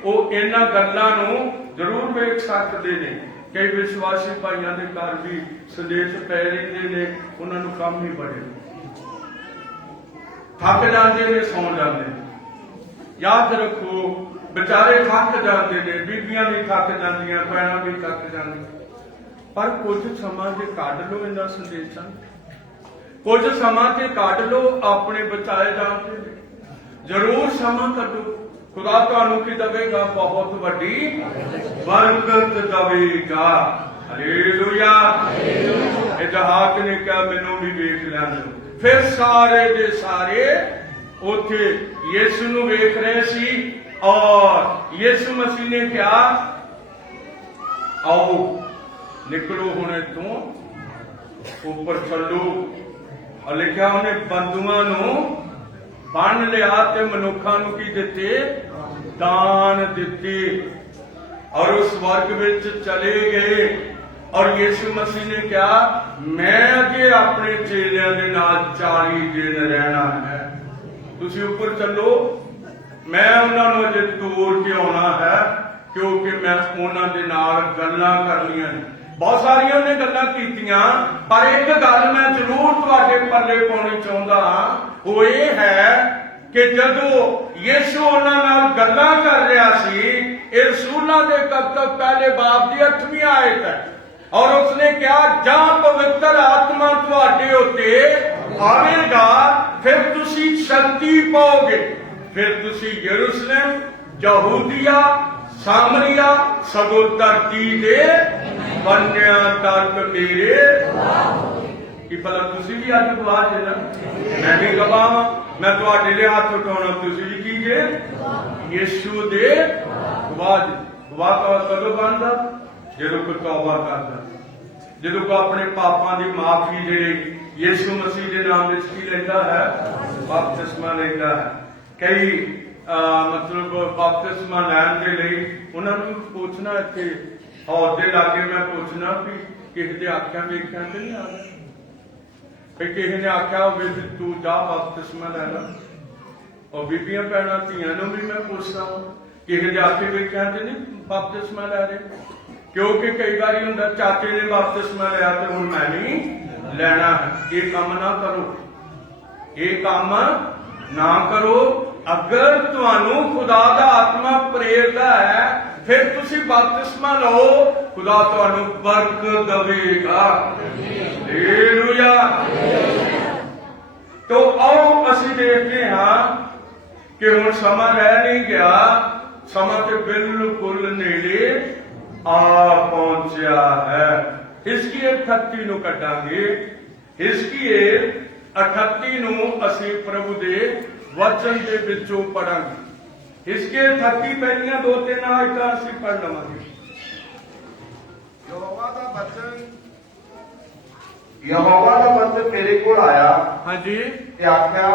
ਉਹ ਇਹਨਾਂ ਗੱਲਾਂ ਨੂੰ ਜ਼ਰੂਰ ਵੇਖ ਸਕਦੇ ਨੇ। ਕਈ ਵਿਸ਼ਵਾਸੀ ਭਾਈਆਂ ਦੇ ਘਰ ਵੀ ਸੰਦੇਸ਼ ਪੈ ਰਹਿੰਦੇ ਨੇ, ਉਹਨਾਂ ਨੂੰ ਕੰਮ ਹੀ ਬੜੇ, ਥੱਕ ਜਾਂਦੇ ਨੇ, ਸੌਂ ਜਾਂਦੇ ਨੇ। ਯਾਦ ਰੱਖੋ, ਵਿਚਾਰੇ ਥੱਕ ਜਾਂਦੇ ਨੇ, ਬੀਬੀਆਂ ਵੀ ਥੱਕ ਜਾਂਦੀਆਂ, ਭੈਣਾਂ ਵੀ ਥੱਕ ਜਾਂਦੀਆਂ, ਪਰ ਕੁਝ ਸਮਾਂ ਜੇ ਕੱਢ ਲਓ ਇਹਨਾਂ ਸੰਦੇਸ਼ਾਂ, ਕੁਝ ਸਮਾਂ ਤੇ ਕੱਢ ਲਓ, ਆਪਣੇ ਬਚਾਏ ਜਾਂਦੇ ਨੇ। ਜ਼ਰੂਰ ਸਮਾਂ ਕੱਢੋ, ਖੁਦਾ ਤੁਹਾਨੂੰ ਕੀ ਦੇਵੇਗਾ? ਬਹੁਤ ਵੱਡੀ ਬਰਕਤ ਦੇਵੇਗਾ। ਹਾਲੇਲੂਇਆ। ਇਤਿਹਾਸ ਨੇ ਕਿਹਾ ਮੈਨੂੰ ਵੀ ਵੇਖ ਲੈਣ ਦਿਓ। ਫਿਰ ਸਾਰੇ ਦੇ ਸਾਰੇ ਉੱਥੇ ਯਿਸੂ ਨੂੰ ਵੇਖ ਰਹੇ ਸੀ, और यीशु मसीह ने क्या, आओ निकलो हुणे तू ऊपर चलो। और लिखा उन्हें बंधुआं नू बन लिया ते मनुखा नू की दिते, दान दिते और उस स्वर्ग विच चले गए। और यीशु मसीह ने क्या, मैं अगे अपने चेलियां दे नाल 40 दिन रहना है, तुसी ऊपर चलो, मैं उन्हां नू अजे तोड़ के आउणा है, क्योंकि मैं उन्हां दे नाल गल्लां करनियां ने। बहुत सारिया ने गल्लां कीतियां, पर एक गल मैं जरूर तुहाडे पल्ले पाउणी चाहुंदा हां, वो ये है कि जदों यीशु उन्हां नाल गल्लां कर रहा सी, ये रसूलां दे कतब पहले बाब दी 8वीं आयत है, और उसने क्या, जहां पवित्र आत्मा तुहाडे उत्ते आवेगा फिर तुसी शक्ति पाओगे, फिर तुसी यरूशलेम, यहूदिया, सामरिया, सगों धरती दे बन्नियां तक मेरे की भला तुसी भी अज गवाह जे ना, मैं भी गवाह हां। मैं तुहाडे लिए हाथ उठाउणा, तुसी भी कीजे यीशु दे गवाह। गवाह कदों बनदा, ਜਦੋਂ ਕੋਈ ਤੌਬਾ ਕਰਦਾ, ਜਦੋਂ ਕੋਈ ਆਪਣੇ ਪਾਪਾਂ ਦੀ ਮਾਫੀ ਦੇ ਲਈ ਯੀਸ਼ੂ ਮਸੀਹ ਦੇ ਨਾਮ ਵਿੱਚ ਕੀ ਲੈਂਦਾ ਹੈ, ਬਪਤਿਸਮਾ ਲੈਂਦਾ ਹੈ। ਕਈ ਮਤਲਬ ਬਪਤਿਸਮਾ ਲੈਣ ਦੇ ਲਈ ਉਹਨਾਂ ਨੂੰ ਪੁੱਛਣਾ, ਇੱਥੇ ਹੌਦ ਦੇ ਲਾਗੇ ਮੈਂ ਪੁੱਛਣਾ ਵੀ ਕਿਸੇ ਦੇ ਆਖਿਆ ਵੇਖਿਆ ਤੇ ਨਹੀਂ ਆ ਰਿਹਾ, ਵੀ ਕਿਸੇ ਨੇ ਆਖਿਆ ਹੋਵੇ ਵੀ ਤੂੰ ਜਾ ਬਪਤਿਸਮਾ ਲੈ ਲਾ। ਔਰ ਬੀਬੀਆਂ ਭੈਣਾਂ ਧੀਆਂ ਨੂੰ ਵੀ ਮੈਂ ਪੁੱਛਦਾ ਕਿਸੇ ਦੇ ਆਖੇ ਵੇਖਿਆ ਤੇ ਨਹੀਂ ਬਪਤਿਸਮਾ ਲੈ ਰਹੇ, क्योंकि कई बार हुंदा चाचे ने बपतिस्मा लिया तो हुण मैं भी लेना है। ये काम ना करो, ये काम ना करो। अगर तुहानू खुदा दा आत्मा प्रेरदा है, फिर तुसी बपतिस्मा लो, खुदा तुहानू बरकत देवेगा। हालेलुया। तो आओ असीं देखते हां कि हुण समा रह नहीं गया, समा ते बिल्कुल नेड़े आ पहुंचा है। हिजकियेल 38 नू कटांगे। हिजकियेल 38 नू असीं प्रभु दे वचन दे विचों पढ़ांगे। हिजकियेल 30 पहलियां 2-3 आयतां असीं पढ़ लवांगे। यहोवा दा वचन मेरे कोल आया, हाँ जी, ते आख्या,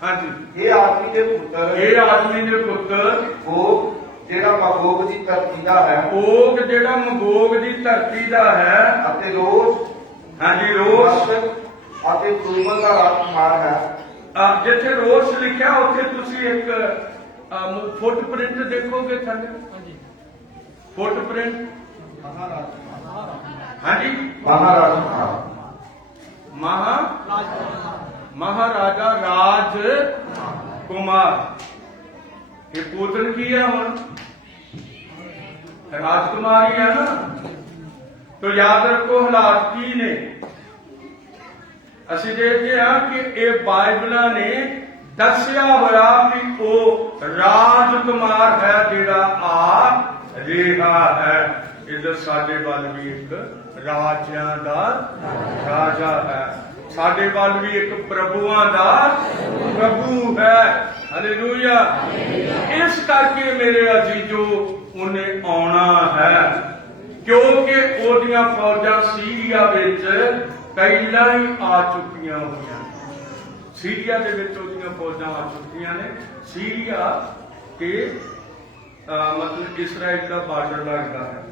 हाँ जी, ये आदमी दे पुत्र, ये आदमी दे पुत्र, वो ਜਿਹੜਾ ਮਗੋਗ ਦੀ ਧਰਤੀ ਦਾ ਹੈ, ओग जेड़ा मगोग दी धरती दा है, ਅਤੇ ਰੋਸ, हाँ जी, रोस, ਅਤੇ ਤੁਰਮਨ ਦਾ ਰਾਜਕੁਮਾਰ ਹੈ। जिथे रोस लिखा उत्थे तुसी एक फुटप्रिंट देखोगे थल्ले, फुटप्रिंट, हाँ जी, महाराजा राज कुमार। ये पूतन की है, हम राजकुमारी है ना, तो याद रखो हालात की ने। ਅਸੀਂ ਦੇਖਦੇ ਹਾਂ ਕਿ ਇਹ ਬਾਈਬਲਾਂ ਨੇ ਦੱਸਿਆ ਹੋਇਆ ਵੀ ਉਹ ਰਾਜਕੁਮਾਰ ਹੈ ਜਿਹੜਾ ਆ ਰਿਹਾ ਹੈ। ਇਧਰ ਸਾਡੇ ਵੱਲ ਵੀ ਇੱਕ ਰਾਜਿਆਂ ਦਾ ਰਾਜਾ ਹੈ, ਸਾਡੇ ਵੱਲ ਵੀ ਇੱਕ ਪ੍ਰਭੂਆਂ ਦਾ ਪ੍ਰਭੂ ਹੈ। ਹਾਲੇਲੂਇਆ। ਇਸ ਕਰਕੇ ਮੇਰੇ ਅਜ਼ੀਜ਼ੋ ਉਹਨੇ ਆਉਣਾ ਹੈ, ਕਿਉਂਕਿ ਉਹਦੀਆਂ ਫੌਜਾਂ ਸੀਰੀਆ ਵਿੱਚ ਪਹਿਲਾਂ ਹੀ ਆ ਚੁੱਕੀਆਂ ਹੋਈਆਂ। ਸੀਰੀਆ ਦੇ ਵਿੱਚ ਉਹਦੀਆਂ ਫੌਜਾਂ ਆ ਚੁੱਕੀਆਂ ਨੇ। ਸੀਰੀਆ ਤੇ ਮਤਲਬ ਇਸਰਾਇਲ ਦਾ ਬਾਰਡਰ ਲੱਗਦਾ ਹੈ।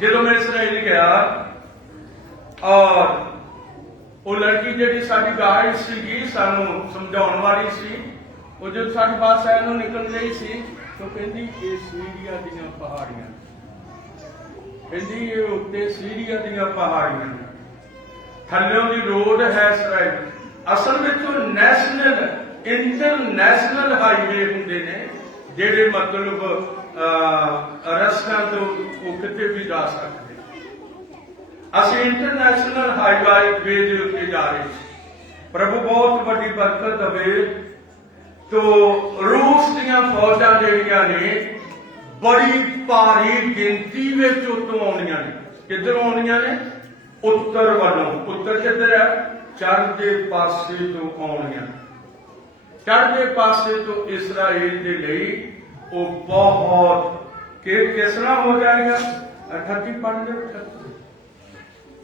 ਜਦੋਂ ਮੈਂ ਇਸਰਾਇਲ ਗਿਆ ਔਰ ਉਹ ਲੜਕੀ ਜਿਹੜੀ ਸਾਡੀ ਗਾਈਡ ਸੀਗੀ, ਸਾਨੂੰ ਸਮਝਾਉਣ ਵਾਲੀ ਸੀ, ਉਹ ਜਦੋਂ ਸਾਡੀ ਬੱਸ ਐ ਨੂੰ ਨਿਕਲ ਰਹੀ ਸੀ ਤਾਂ ਕਹਿੰਦੀ ਇਹ ਸੀਰੀਆ ਦੀਆਂ ਪਹਾੜੀਆਂ, ਕਹਿੰਦੀ ਇਹ ਉੱਤੇ ਸੀਰੀਆ ਦੀਆਂ ਪਹਾੜੀਆਂ ਨੇ, ਥੱਲਿਓਂ ਦੀ ਰੋਡ ਹੈ ਇਸਰਾਇਲ। ਅਸਲ ਵਿੱਚ ਉਹ ਨੈਸ਼ਨਲ ਇੰਟਰਨੈਸ਼ਨਲ ਹਾਈਵੇ ਹੁੰਦੇ ਨੇ ਜਿਹੜੇ ਮਤਲਬ ਰਸਤਿਆਂ ਤੋਂ ਉਹ ਕਿਤੇ ਵੀ ਜਾ ਸਕਦੇ। ਅਸੀਂ ਇੰਟਰਨੈਸ਼ਨਲ ਹਾਈਵੇ ਦੇ ਉੱਤੇ ਜਾ ਰਹੇ ਸੀ। ਪ੍ਰਭੂ ਬਹੁਤ ਵੱਡੀ ਬਰਕਤ ਦੇਵੇ। ਤੋ ਰੂਸ ਦੀਆਂ ਫੌਜਾਂ ਜਿਹੜੀਆਂ ਨੇ ਬੜੀ ਭਾਰੀ ਗਿਣਤੀ ਵਿੱਚ ਉੱਤੋਂ ਆਉਣੀਆਂ ਨੇ। ਕਿੱਧਰੋਂ ਆਉਣੀਆਂ ਨੇ? ਉੱਤਰ ਵੱਲੋਂ। ਉੱਤਰ ਕਿੱਧਰ ਹੈ? ਚੜ੍ਹਦੇ ਪਾਸੇ ਤੋਂ ਆਉਣੀਆਂ। ਚੜ੍ਹਦੇ ਪਾਸੇ ਤੋਂ ਇਸਰਾਏਲ ਦੇ ਲਈ ਉਹ ਬਹੁਤ ਕਿਸ ਤਰ੍ਹਾਂ ਹੋ ਜਾਏਗਾ। 38 ਪੜ੍ਹ ਲਓ, 38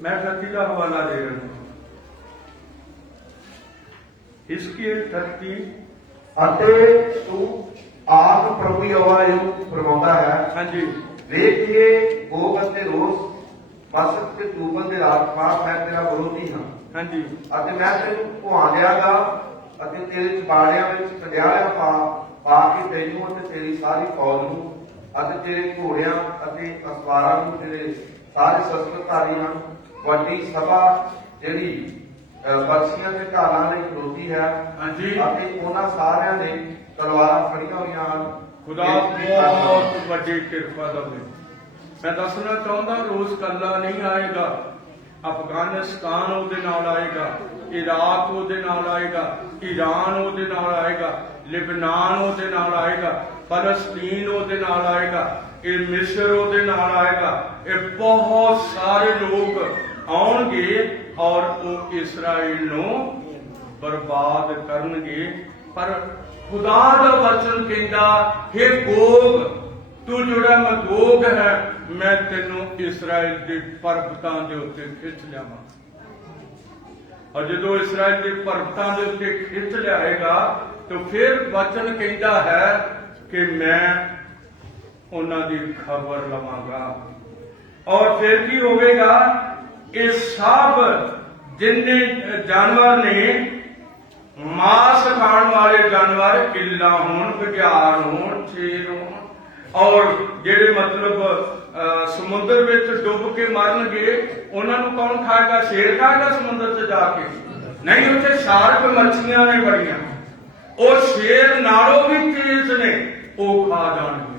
ਮੈਂ 38 ਦਾ ਹਵਾਲਾ ਦੇ ਰਿਹਾ ਹਾਂ। ਹਿਜ਼ਕੀਏਲ 38 ਅਤੇ ਤੂੰ ਆਪ ਪ੍ਰਭੂ ਯਹੋਵਾ ਨੂੰ ਫਰਮਾਉਂਦਾ ਹੈ, ਹਾਂਜੀ ਵੇਖੀਏ ਗੋਗ ਅਤੇ ਰੋਸ ਮਸਕ ਤੇ ਤੂਬਲ ਦੇ ਆਤਮਾ ਮੈਂ ਤੇਰਾ ਵਿਰੋਧੀ ਹਾਂ ਹਾਂਜੀ ਅਤੇ ਮੈਂ ਤੈਨੂੰ ਭੁਆ ਦਿਆਂਗਾ ਅਤੇ ਤੇਰੇ ਚਬਾੜਿਆਂ ਵਿੱਚ ਕੰਡਿਆਲਿਆਂ ਪਾ ਕੇ ਤੈਨੂੰ ਅਤੇ ਤੇਰੀ ਸਾਰੀ ਫੌਜ ਨੂੰ ਅਤੇ ਤੇਰੇ ਘੋੜਿਆਂ ਅਤੇ ਅਸਵਾਰਾਂ ਨੂੰ, ਤੇਰੇ ਸਾਰੇ ਸ਼ਸਤਰਧਾਰੀ ਹਨ। ਵੱਡੀ ਸਭਾ ਜਿਹੜੀ ਬਰਸੀਆਂ ਤੇ ਢਾਲਾਂ ਲਈ ਖਲੋਤੀ ਹੈ ਹਾਂਜੀ। ਅਤੇ ਉਹਨਾਂ ਸਾਰਿਆਂ ਨੇ ਤਲਵਾਰਾਂ ਫੜੀਆਂ ਹੋਈਆਂ ਹਨ। ਖੁਦਾ ਬਹੁਤ ਵੱਡੀ ਕਿਰਪਾ ਦੇਵੇ। ਮੈਂ ਦੱਸਣਾ ਚਾਹੁੰਦਾ ਰੂਸ ਕੱਲਾ ਨਹੀਂ ਆਏਗਾ, ਅਫਗਾਨਿਸਤਾਨ ਉਹਦੇ ਨਾਲ ਆਏਗਾ, ਇਰਾਕ ਉਹਦੇ ਨਾਲ ਆਏਗਾ, ਈਰਾਨ ਉਹਦੇ ਨਾਲ ਆਏਗਾ, ਲਿਬਨਾਨ ਉਹਦੇ ਨਾਲ ਆਏਗਾ, ਫਲਸਤੀਨ ਉਹਦੇ ਨਾਲ ਆਏਗਾ, ਇਹ ਮਿਸਰ ਉਹਦੇ ਨਾਲ ਆਏਗਾ। ਇਹ ਬਹੁਤ ਸਾਰੇ ਲੋਕ ਆਉਣਗੇ ਔਰ ਉਹ ਇਸਰਾਇਲ ਨੂੰ ਬਰਬਾਦ ਕਰਨਗੇ। ਪਰ ਖੁਦਾ ਦਾ ਵਚਨ ਕਹਿੰਦਾ, ਹੇ ਗੋਗ, ਤੂੰ ਜਿਹੜਾ ਮਗੋਗ ਹੈ, ਮੈਂ ਤੈਨੂੰ ਇਸਰਾਇਲ ਦੇ ਪਰਬਤਾਂ ਦੇ ਉੱਤੇ ਖਿੱਚ ਲਿਆਵਾਂ। ਔਰ ਜਦੋਂ ਇਸਰਾਇਲ ਦੇ ਪਰਬਤਾਂ ਦੇ ਉੱਤੇ ਖਿੱਚ ਲਿਆਏਗਾ ਤਾਂ ਫਿਰ ਵਚਨ ਕਹਿੰਦਾ ਹੈ ਕਿ ਮੈਂ ਉਹਨਾਂ ਦੀ ਖਬਰ ਲਵਾਂਗਾ। ਔਰ ਫਿਰ ਕੀ ਹੋਵੇਗਾ, ਇਹ ਸਭ ਜਿੰਨੇ ਜਾਨਵਰ ਨੇ, ਮਾंस ਖਾਣ ਵਾਲੇ ਜਾਨਵਰ, ਇੱਲਾਂ ਹੋਣ, ਬਘਿਆੜ ਹੋਣ, ਸ਼ੇਰ ਹੋਣ, ਔਰ ਜਿਹੜੇ ਮਤਲਬ ਸਮੁੰਦਰ ਵਿੱਚ ਡੁੱਬ ਕੇ ਮਰਨਗੇ, ਉਹਨਾਂ ਨੂੰ ਕੌਣ ਖਾਏਗਾ? ਸ਼ੇਰ ਖਾਏਗਾ ਸਮੁੰਦਰ 'ਚ ਜਾ ਕੇ? ਨਹੀਂ, ਉੱਥੇ ਸ਼ਾਰਕ ਮੱਛੀਆਂ ਨੇ ਬੜੀਆਂ, ਉਹ ਸ਼ੇਰ ਨਾਲੋਂ ਵੀ ਤੇਜ਼ ਨੇ, ਉਹ ਖਾ ਜਾਣਗੇ।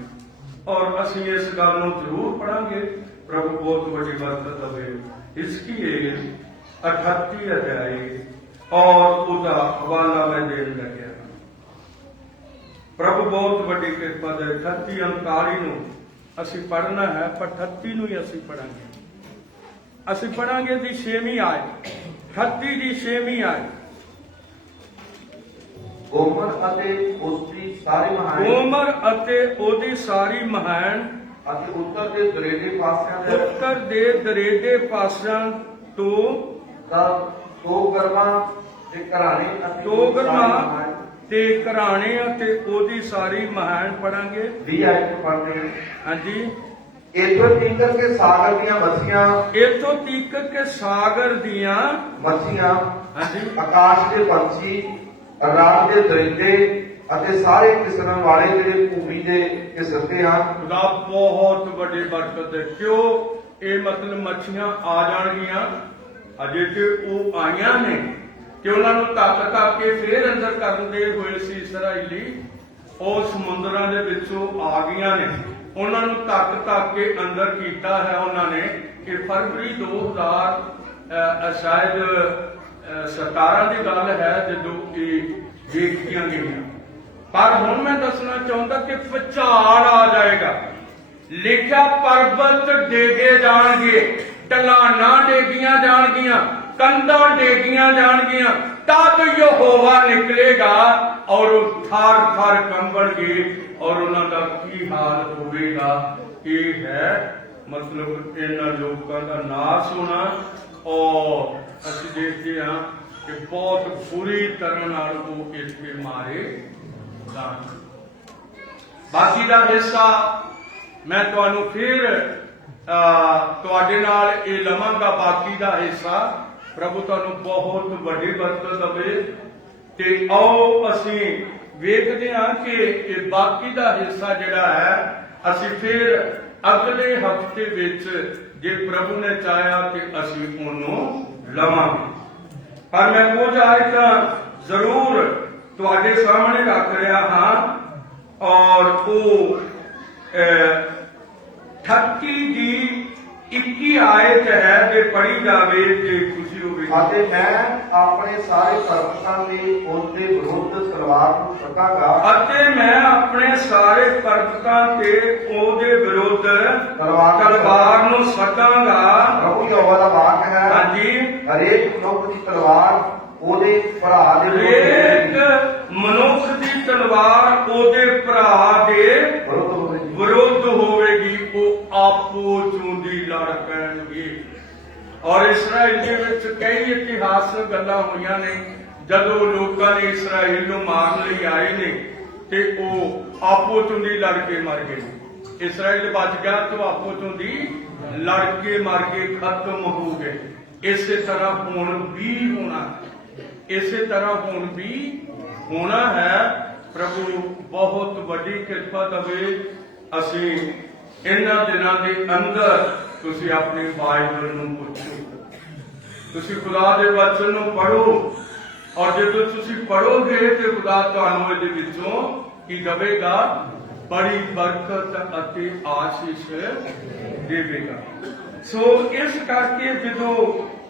ਔਰ ਅਸੀਂ ਇਸ ਗੱਲ ਨੂੰ ਜ਼ਰੂਰ ਪੜਾਂਗੇ। ਪ੍ਰਭੂ ਬਹੁਤ ਵੱਡੀ ਬਰਕਤ ਦੇਵੇ। ਹਿਜ਼ਕੀਏਲ 38 ਅਧਿਆਇ ਔਰ ਉਹਦਾ ਹਵਾਲਾ ਮੈਂ ਦੇਣ ਲੱਗਿਆ। ਪ੍ਰਭੂ ਬਹੁਤ ਵੱਡੀ ਕਿਰਪਾ ਦੇ 38 39 ਨੂੰ ਅਸੀਂ ਪੜ੍ਹਨਾ ਹੈ, ਪਰ 38 ਨੂੰ ਹੀ ਅਸੀਂ ਪੜਾਂਗੇ। ਅਸੀਂ ਪੜਾਂਗੇ ਦੀ 6ਵੀਂ ਆਇਤ, 38 ਦੀ 6ਵੀਂ ਆਇਤ। ਗੋਮਰ ਅਤੇ ਉਸਦੀ ਸਾਰੀ ਮਹਾਨ, ਗੋਮਰ ਅਤੇ ਉਹਦੀ ਸਾਰੀ ਮਹਾਨ, ਅਤੇ ਉੱਤਰ ਦੇ ਦਰੇਡੇ ਪਾਸਿਆਂ ਦੇ ਉੱਤਰ ਦੇ ਦਰੇਡੇ ਪਾਸਿਆਂ ਤੋਂ ਦੋ ਗਰਮਾਂ ਤੇ ਘਰਾਣੇ ਅਤੇ ਦੋ ਗਰਮਾਂ ਤੇ ਘਰਾਣੇ ਅਤੇ ਉਹਦੀ ਸਾਰੀ ਮਹਾਨ ਪੜਾਂਗੇ। 20 ਆਇਤ ਪੜ੍ਹਦੇ ਹਾਂ। ਹਾਂਜੀ, ਇੱਥੋਂ ਤੀਕਰ ਕੇ ਸਾਗਰ ਦੀਆਂ ਮੱਛੀਆਂ, ਇੱਥੋਂ ਤੀਕ ਕੇ ਸਾਗਰ ਦੀਆਂ ਮੱਛੀਆਂ, ਹਾਂਜੀ, ਆਕਾਸ਼ ਦੇ ਪੰਛੀ, ਰਾਤ ਦੇ ਦਰਿੰਦੇ ਅਤੇ ਸਾਰੇ ਕਿਸਮ ਵਾਲੇ ਜਿਹੜੇ ਭੂਮੀ ਦੇ ਕਿਸਤੇ ਹਨ। ਖੁਦਾ ਬਹੁਤ ਵੱਡੀ ਬਰਕਤ ਹੈ। ਕਿਉਂ? ਇਹ ਮਤਲਬ ਮੱਛੀਆਂ ਆ ਜਾਣਗੀਆਂ, ਅਜੇ ਤੇ ਉਹ ਆਈਆਂ ਨੇ ਕਿ ਉਹਨਾਂ ਨੂੰ ਧੱਕ ਕੇ ਫੇਰ ਅੰਦਰ ਕਰਦੇ ਹੋਏ ਸੀ ਇਸਰਾਇਲੀ, ਉਹ ਸਮੁੰਦਰਾਂ ਦੇ ਵਿੱਚੋਂ ਆ ਗਈਆਂ ਨੇ। ਉਹਨਾਂ ਨੂੰ ਧੱਕ ਕੇ ਅੰਦਰ ਕੀਤਾ ਹੈ ਉਹਨਾਂ ਨੇ। ਇਹ ਫਰਵਰੀ 2000 ਸ਼ਾਇਦ 17 ਦੀ ਗੱਲ ਹੈ ਜਦੋਂ ਇਹ ਵੇਖੀਆਂ ਗਈਆਂ। ਪਰ ਹੁਣ ਮੈਂ ਦੱਸਣਾ ਚਾਹੁੰਦਾ ਕਿ ਭੁਚਾਲ ਆ ਜਾਏਗਾ। ਲਿਖਿਆ ਪਰਬਤ ਡੇਗੇ ਜਾਣਗੇ, ਢਲਾਨਾਂ ਡੇਗੀਆਂ ਜਾਣਗੀਆਂ, ਕੰਧਾਂ ਡੇਗੀਆਂ ਜਾਣਗੀਆਂ, ਤਦ ਯਹੋਵਾ ਨਿਕਲੇਗਾ ਔਰ ਉਹ ਥਰ ਥਰ ਕੰਬਣਗੇ ਔਰ ਉਹਨਾਂ ਦਾ ਕੀ ਹਾਲ ਹੋਵੇਗਾ। ਇਹ ਹੈ ਮਤਲਬ ਇਹਨਾਂ ਲੋਕਾਂ ਦਾ ਨਾਸ਼ ਹੋਣਾ। ਔਰ ਅਸੀਂ ਦੇਖਦੇ ਹਾਂ ਕਿ ਬਹੁਤ ਬੁਰੀ ਤਰ੍ਹਾਂ ਨਾਲ ਉਹ ਇੱਥੇ ਮਾਰੇ ਜਾਣ। ਬਾਕੀ ਦਾ ਹਿੱਸਾ ਮੈਂ ਤੁਹਾਨੂੰ ਫਿਰ ਤੁਹਾਡੇ ਨਾਲ ਇਹ ਲਵਾਂਗਾ। ਬਾਕੀ ਦਾ ਹਿੱਸਾ ਪ੍ਰਭੂ ਤੁਹਾਨੂੰ ਬਹੁਤ ਵੱਡੀ ਬਰਕਤ ਦੇਵੇ। ਤੇ ਆਓ ਅਸੀਂ ਵੇਖਦੇ ਹਾਂ ਕਿ ਇਹ ਬਾਕੀ ਦਾ ਹਿੱਸਾ ਜਿਹੜਾ ਹੈ ਅਸੀਂ ਫਿਰ ਅਗਲੇ ਹਫ਼ਤੇ ਵਿੱਚ ਜੇ ਪ੍ਰਭੂ ਨੇ ਚਾਹਿਆ ਕਿ ਅਸੀਂ ਉਹਨੂੰ ਲਵਾਂਗੇ। ਪਰ ਮੈਂ ਕੁਝ ਆਇਤਾਂ ਜ਼ਰੂਰ ਤੁਹਾਡੇ ਸਾਹਮਣੇ ਰੱਖ ਰਿਹਾ ਹਾਂ ਔਰ ਉਹ 38 ਦੀ 21 ਆਇਤ ਹੈ ਜੇ ਪੜ੍ਹੀ ਜਾਵੇ ਤੇ ਖੁਸ਼ੀ ਹੋਵੇ। ਅਤੇ ਮੈਂ ਆਪਣੇ ਸਾਰੇ ਪਰਬਤਾਂ ਦੇ ਉਹਦੇ ਵਿਰੁੱਧ ਤਲਵਾਰ ਨੂੰ ਸਕਾਂਗਾ, ਅਤੇ ਮੈਂ ਆਪਣੇ ਸਾਰੇ ਪਰਬਤਾਂ ਤੇ ਉਹਦੇ ਵਿਰੁੱਧ ਤਲਵਾਰ ਨੂੰ ਸੱਟਾਂਗਾ। ਪ੍ਰਭੂ ਯਹੋਵਾ ਦਾ ਵਾਕ ਹੈ। ਹਾਂਜੀ, ਹਰੇਕ ਮਨੁੱਖ ਦੀ ਤਲਵਾਰ ਉਹਦੇ ਭਰਾ ਦੇ ਹਰੇਕ ਮਨੁੱਖ ਤਲਵਾਰ ਉਹਦੇ ਭਰਾ ਦੇ ਵਿਰੁੱਧ ਹੋਵੇਗੀ। ਵਿਰੁੱਧ ਹੋਵੇਗੀ, ਉਹ ਆਪੋ ਚੋਂਦੀ ਲੜ ਪੈਣਗੇ। ਔਰ ਇਸਰਾਇਲ ਦੇ ਵਿੱਚ ਕਈ ਇਤਿਹਾਸਕ ਗੱਲਾਂ ਹੋਈਆਂ ਨੇ। ਜਦੋਂ ਲੋਕਾਂ ਨੇ ਇਸਰਾਇਲ ਨੂੰ ਮਾਰਨ ਲਈ ਆਏ ਨੇ ਤੇ ਉਹ ਆਪੋ ਚੋਂਦੀ ਲੜ ਕੇ ਮਰ ਗਏ। ਇਸਰਾਇਲ ਬਚ ਗਿਆ ਤੇ ਆਪੋ ਚੋਂਦੀ ਲੜ ਕੇ ਮਰ ਕੇ ਖਤਮ ਹੋ ਗਏ। ਇਸੇ ਤਰ੍ਹਾਂ ਹੁਣ ਵੀ ਹੋਣਾ, ਇਸੇ ਤਰ੍ਹਾਂ ਹੁਣ ਵੀ ਹੋਣਾ ਹੈ। ਪ੍ਰਭੂ ਬਹੁਤ ਵੱਡੀ ਕਿਰਪਾ ਦੇਵੇ। ਅਸੀਂ ਇਹਨਾਂ ਦਿਨਾਂ ਦੇ ਅੰਦਰ ਤੁਸੀਂ ਆਪਣੀ ਬਾਈਬਲ ਨੂੰ ਪੁੱਛੋ, ਤੁਸੀਂ ਖੁਦਾ ਦੇ ਵਚਨ ਨੂੰ ਪੜ੍ਹੋ, ਔਰ ਜਦੋਂ ਤੁਸੀਂ ਪੜ੍ਹੋਗੇ ਤੇ ਖੁਦਾ ਤੁਹਾਨੂੰ ਇਹਦੇ ਵਿੱਚੋਂ ਕੀ ਦੇਵੇਗਾ? ਬੜੀ ਬਰਕਤ ਅਤੇ ਆਸ਼ੀਸ਼ ਦੇਵੇਗਾ। ਸੋ ਇਸ ਕਰਕੇ ਜਦੋਂ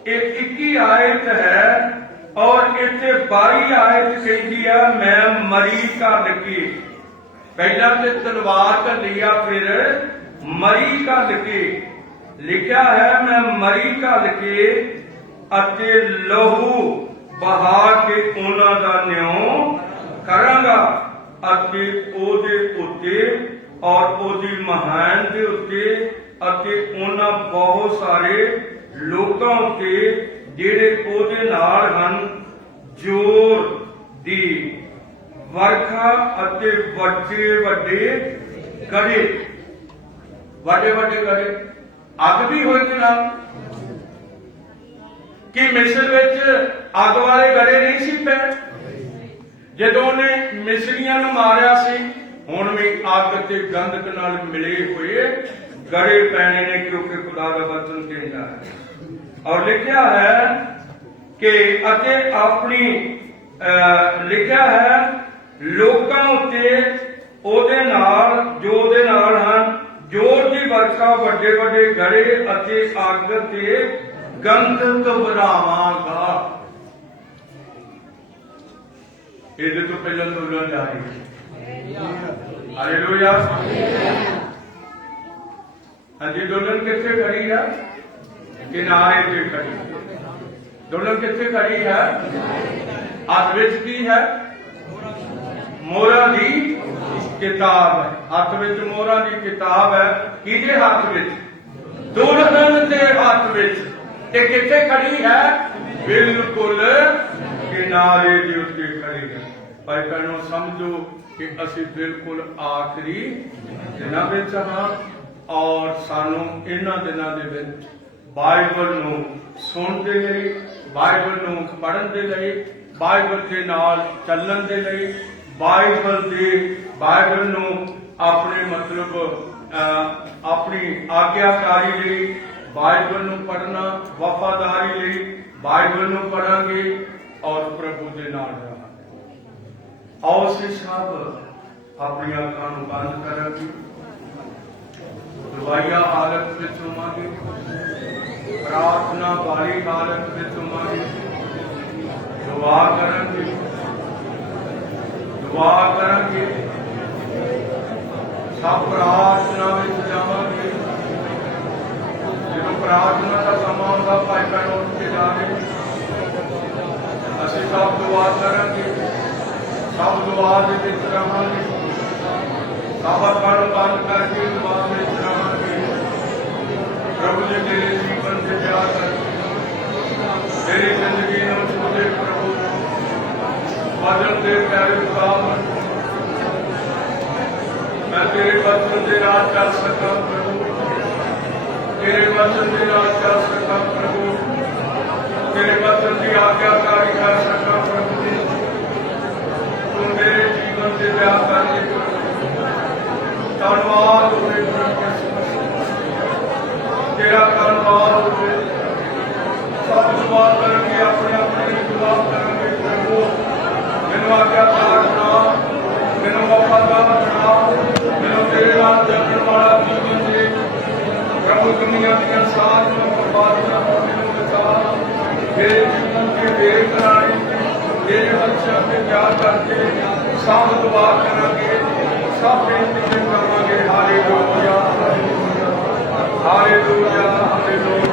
ਇਹ 21 ਆਇਤ ਹੈ ਔਰ ਇੱਥੇ 22 ਆਇਤ ਕਹਿੰਦੀ ਆ ਮੈਂ ਮਰੀ ਘੱਲ ਕੇ, ਪਹਿਲਾਂ ਤੇ ਤਲਵਾਰ ਘੱਲੀ ਆ, ਫਿਰ ਮਰੀ ਘੱਲ ਕੇ ਲਿਖਿਆ ਹੈ ਮੈਂ ਮਰੀ ਘੱਲ ਕੇ ਅਤੇ ਲਹੂ ਬਹਾ ਕੇ ਉਹਨਾਂ ਦਾ ਨਿਉ ਕਰਾਂਗਾ ਅਤੇ ਉਹਦੇ ਉੱਤੇ ਔਰ ਉਹਦੀ ਮਹਾਨ ਦੇ ਉੱਤੇ ਅਤੇ ਉਹਨਾਂ ਬਹੁਤ ਸਾਰੇ ਲੋਕਾਂ ਉੱਤੇ ਜਿਹੜੇ ਉਹਦੇ ਨਾਲ ਹਨ ਜ਼ੋਰ ਦੀ ਵਰਖਾ ਅਤੇ ਵੱਡੇ ਵੱਡੇ ਗੜੇ, ਵੱਡੇ ਵੱਡੇ ਗੜੇ। ਅੱਗ ਵੀ ਹੋਏਗੀ ਨਾਲ ਕਿ ਮਿਸਰ ਵਿੱਚ ਅੱਗ ਵਾਲੇ ਗੜੇ ਨਹੀਂ ਸੀ ਪਏ ਜਦੋਂ ਉਹਨੇ ਮਿਸਰੀਆਂ ਨੂੰ ਮਾਰਿਆ ਸੀ। ਹੁਣ ਵੀ ਅੱਗ ਤੇ ਗੰਧਕ ਨਾਲ ਮਿਲੇ ਹੋਏ ਗੜੇ ਪੈਣੇ ਨੇ, ਕਿਉਂਕਿ ਖੁਦਾ ਦਾ ਵਚਨ ਕਹਿੰਦਾ ਹੈ। ਔਰ ਲਿਖਿਆ ਹੈ ਕਿ ਅਤੇ ਆਪਣੀ ਲਿਖਿਆ ਹੈ ਲੋਕਾਂ ਉੱਤੇ ਉਹਦੇ ਨਾਲ ਜੋ ਉਹਦੇ ਨਾਲ ਹਨ ਜ਼ੋਰ ਦੀ ਵਰਖਾ, ਵੱਡੇ ਵੱਡੇ ਗੜੇ ਅਤੇ ਅੱਗ ਤੇ ਗੰਧਕ ਵਰਾਵਾਂਗਾ। ਇਹਦੇ ਤੋਂ ਪਹਿਲਾਂ ਡੋਲਣ ਜਾ ਰਹੀ ਹੈ। ਹਾਲੇਲੂਇਆ। ਹਾਂਜੀ, ਡੋਲਣ ਕਿੱਥੇ ਖੜੀ ਹੈ? ਕਿਨਾਰੇ ਤੇ ਖੜੀ। ਡੋਲਣ ਕਿੱਥੇ ਖੜੀ ਹੈ? ਹੱਥ ਵਿੱਚ ਕੀ ਹੈ? ਮੋਹਰਾਂ ਦੀ ਕਿਤਾਬ ਹੈ। ਹੱਥ ਵਿੱਚ ਮੋਹਰਾਂ ਦੀ ਕਿਤਾਬ ਹੈ। ਕਿਹਦੇ ਹੱਥ ਵਿੱਚ? ਦੁਲਹਨ ਦੇ ਹੱਥ ਵਿੱਚ। ਤੇ ਕਿੱਥੇ ਖੜੀ ਹੈ? ਬਿਲਕੁਲ ਕਿਨਾਰੇ ਦੇ ਉੱਤੇ ਖੜੀ ਹੈ। ਭਾਈ ਭੈਣੋ ਸਮਝੋ ਕਿ ਅਸੀਂ ਬਿਲਕੁਲ ਆਖਰੀ ਦਿਨਾਂ ਵਿੱਚ ਹਾਂ ਔਰ ਸਾਨੂੰ ਇਹਨਾਂ ਦਿਨਾਂ ਦੇ ਵਿੱਚ ਬਾਈਬਲ ਨੂੰ ਸੁਣਨ ਦੇ ਲਈ, ਬਾਈਬਲ ਨੂੰ ਪੜ੍ਹਨ ਦੇ ਲਈ, ਬਾਈਬਲ ਦੇ ਨਾਲ ਚੱਲਣ ਦੇ ਲਈ, ਬਾਈਬਲ ਨੂੰ ਆਪਣੇ ਆਪਣੀ ਆਗਿਆਕਾਰੀ ਲਈ ਬਾਈਬਲ ਨੂੰ ਪੜ੍ਹਨਾ, ਵਫਾਦਾਰੀ ਲਈ ਬਾਈਬਲ ਨੂੰ ਪੜਾਂਗੇ ਔਰ ਪ੍ਰਭੂ ਦੇ ਨਾਲ ਰਹਾਂਗੇ। ਆਓ ਅਸੀਂ ਸਭ ਆਪਣੀਆਂ ਅੱਖਾਂ ਨੂੰ ਬੰਦ ਕਰਾਂਗੇ, ਦੁਆਇਆ ਹਾਲਤ ਵਿੱਚ ਹੋਵਾਂਗੇ, ਪ੍ਰਾਰਥਨਾ ਵਾਲੀ ਹਾਲਤ ਵਿੱਚ ਹੋਵਾਂਗੇ, ਦੁਆ ਕਰਾਂਗੇ ਸਭ ਪ੍ਰਾਰਥਨਾ ਵਿੱਚ ਜਾਵਾਂਗੇ। ਜਦੋਂ ਪ੍ਰਾਰਥਨਾ ਦਾ ਸਮਾਂ ਹੁੰਦਾ ਭਾਈ ਭੈਣ ਉੱਠ ਕੇ ਜਾਵੇ, ਅਸੀਂ ਸਭ ਦੁਆ ਕਰਾਂਗੇ, ਸਭ ਦੁਆ ਦੇ ਵਿੱਚ ਰਹਾਂਗੇ, ਸਭ ਅੱਖਾਂ ਨੂੰ ਬੰਦ ਕਰਕੇ ਦੁਆ ਵਿੱਚ ਰਹਾਂਗੇ। ਪ੍ਰਭੂ ਜੀ ਤੇਰੇ ਜੀਵਨ ਤੇ ਪਿਆਰ ਕਰਕੇ ਤੇਰੀ ਜ਼ਿੰਦਗੀ ਨੂੰ ਛੂਦੇ ਪ੍ਰਭੂ, ਬਦਲ ਦੇ ਪਿਆਰੇ ਖੁਦਾ। ਮੈਂ ਤੇਰੇ ਵਚਨ ਦੇ ਨਾਲ ਚੱਲ ਸਕਾਂ ਪ੍ਰਭੂ, ਤੇਰੇ ਵਚਨ ਦੇ ਨਾਲ ਚੱਲ ਸਕਾਂ ਪ੍ਰਭੂ, ਤੇਰੇ ਵਚਨ ਦੀ ਆਗਿਆਕਾਰੀ ਕਰ ਸਕਾਂ ਪ੍ਰਭੂ ਜੀ। ਤੂੰ ਮੇਰੇ ਜੀਵਨ ਦੇ ਵਿਆਹ ਕਰਕੇ ਧੰਨਵਾਦ ਹੋਵੇ ਤੇਰਾ, ਧੰਨਵਾਦ ਹੋਵੇ। ਸਭ ਦੁਆ ਕਰਾਂਗੇ, ਆਪਣੇ ਆਪਣੇ ਦੁਆ ਕਰਾਂਗੇ ਪ੍ਰਭੂ। ਮੈਨੂੰ ਆਗਿਆਕਾਰ ਬਣਾ, ਮੈਨੂੰ ਵਫਾਦਾਰ ਬਣਾ, ਮੈਨੂੰ ਤੇਰੇ ਨਾਲ ਚੱਲਣ ਵਾਲਾ ਜੀਵਨ ਦੇ ਪ੍ਰਭੂ। ਦੁਨੀਆ ਦੀਆਂ ਸਾਰੀਆਂ ਬਰਬਾਦੀਆਂ ਤੋਂ ਮੈਨੂੰ ਬਚਾ, ਮੇਰੇ ਜੀਵਨ ਦੇ ਵੇਖ ਕਰਾਣੀ, ਤੇਰੇ ਬੱਚਿਆਂ ਤੇ ਪਿਆਰ ਕਰਕੇ ਸਭ ਦੁਆ ਕਰਾਂਗੇ, ਸਭ ਬੇਨਤੀ ਕਰਾਂਗੇ। Hallelujah, hallelujah, hallelujah.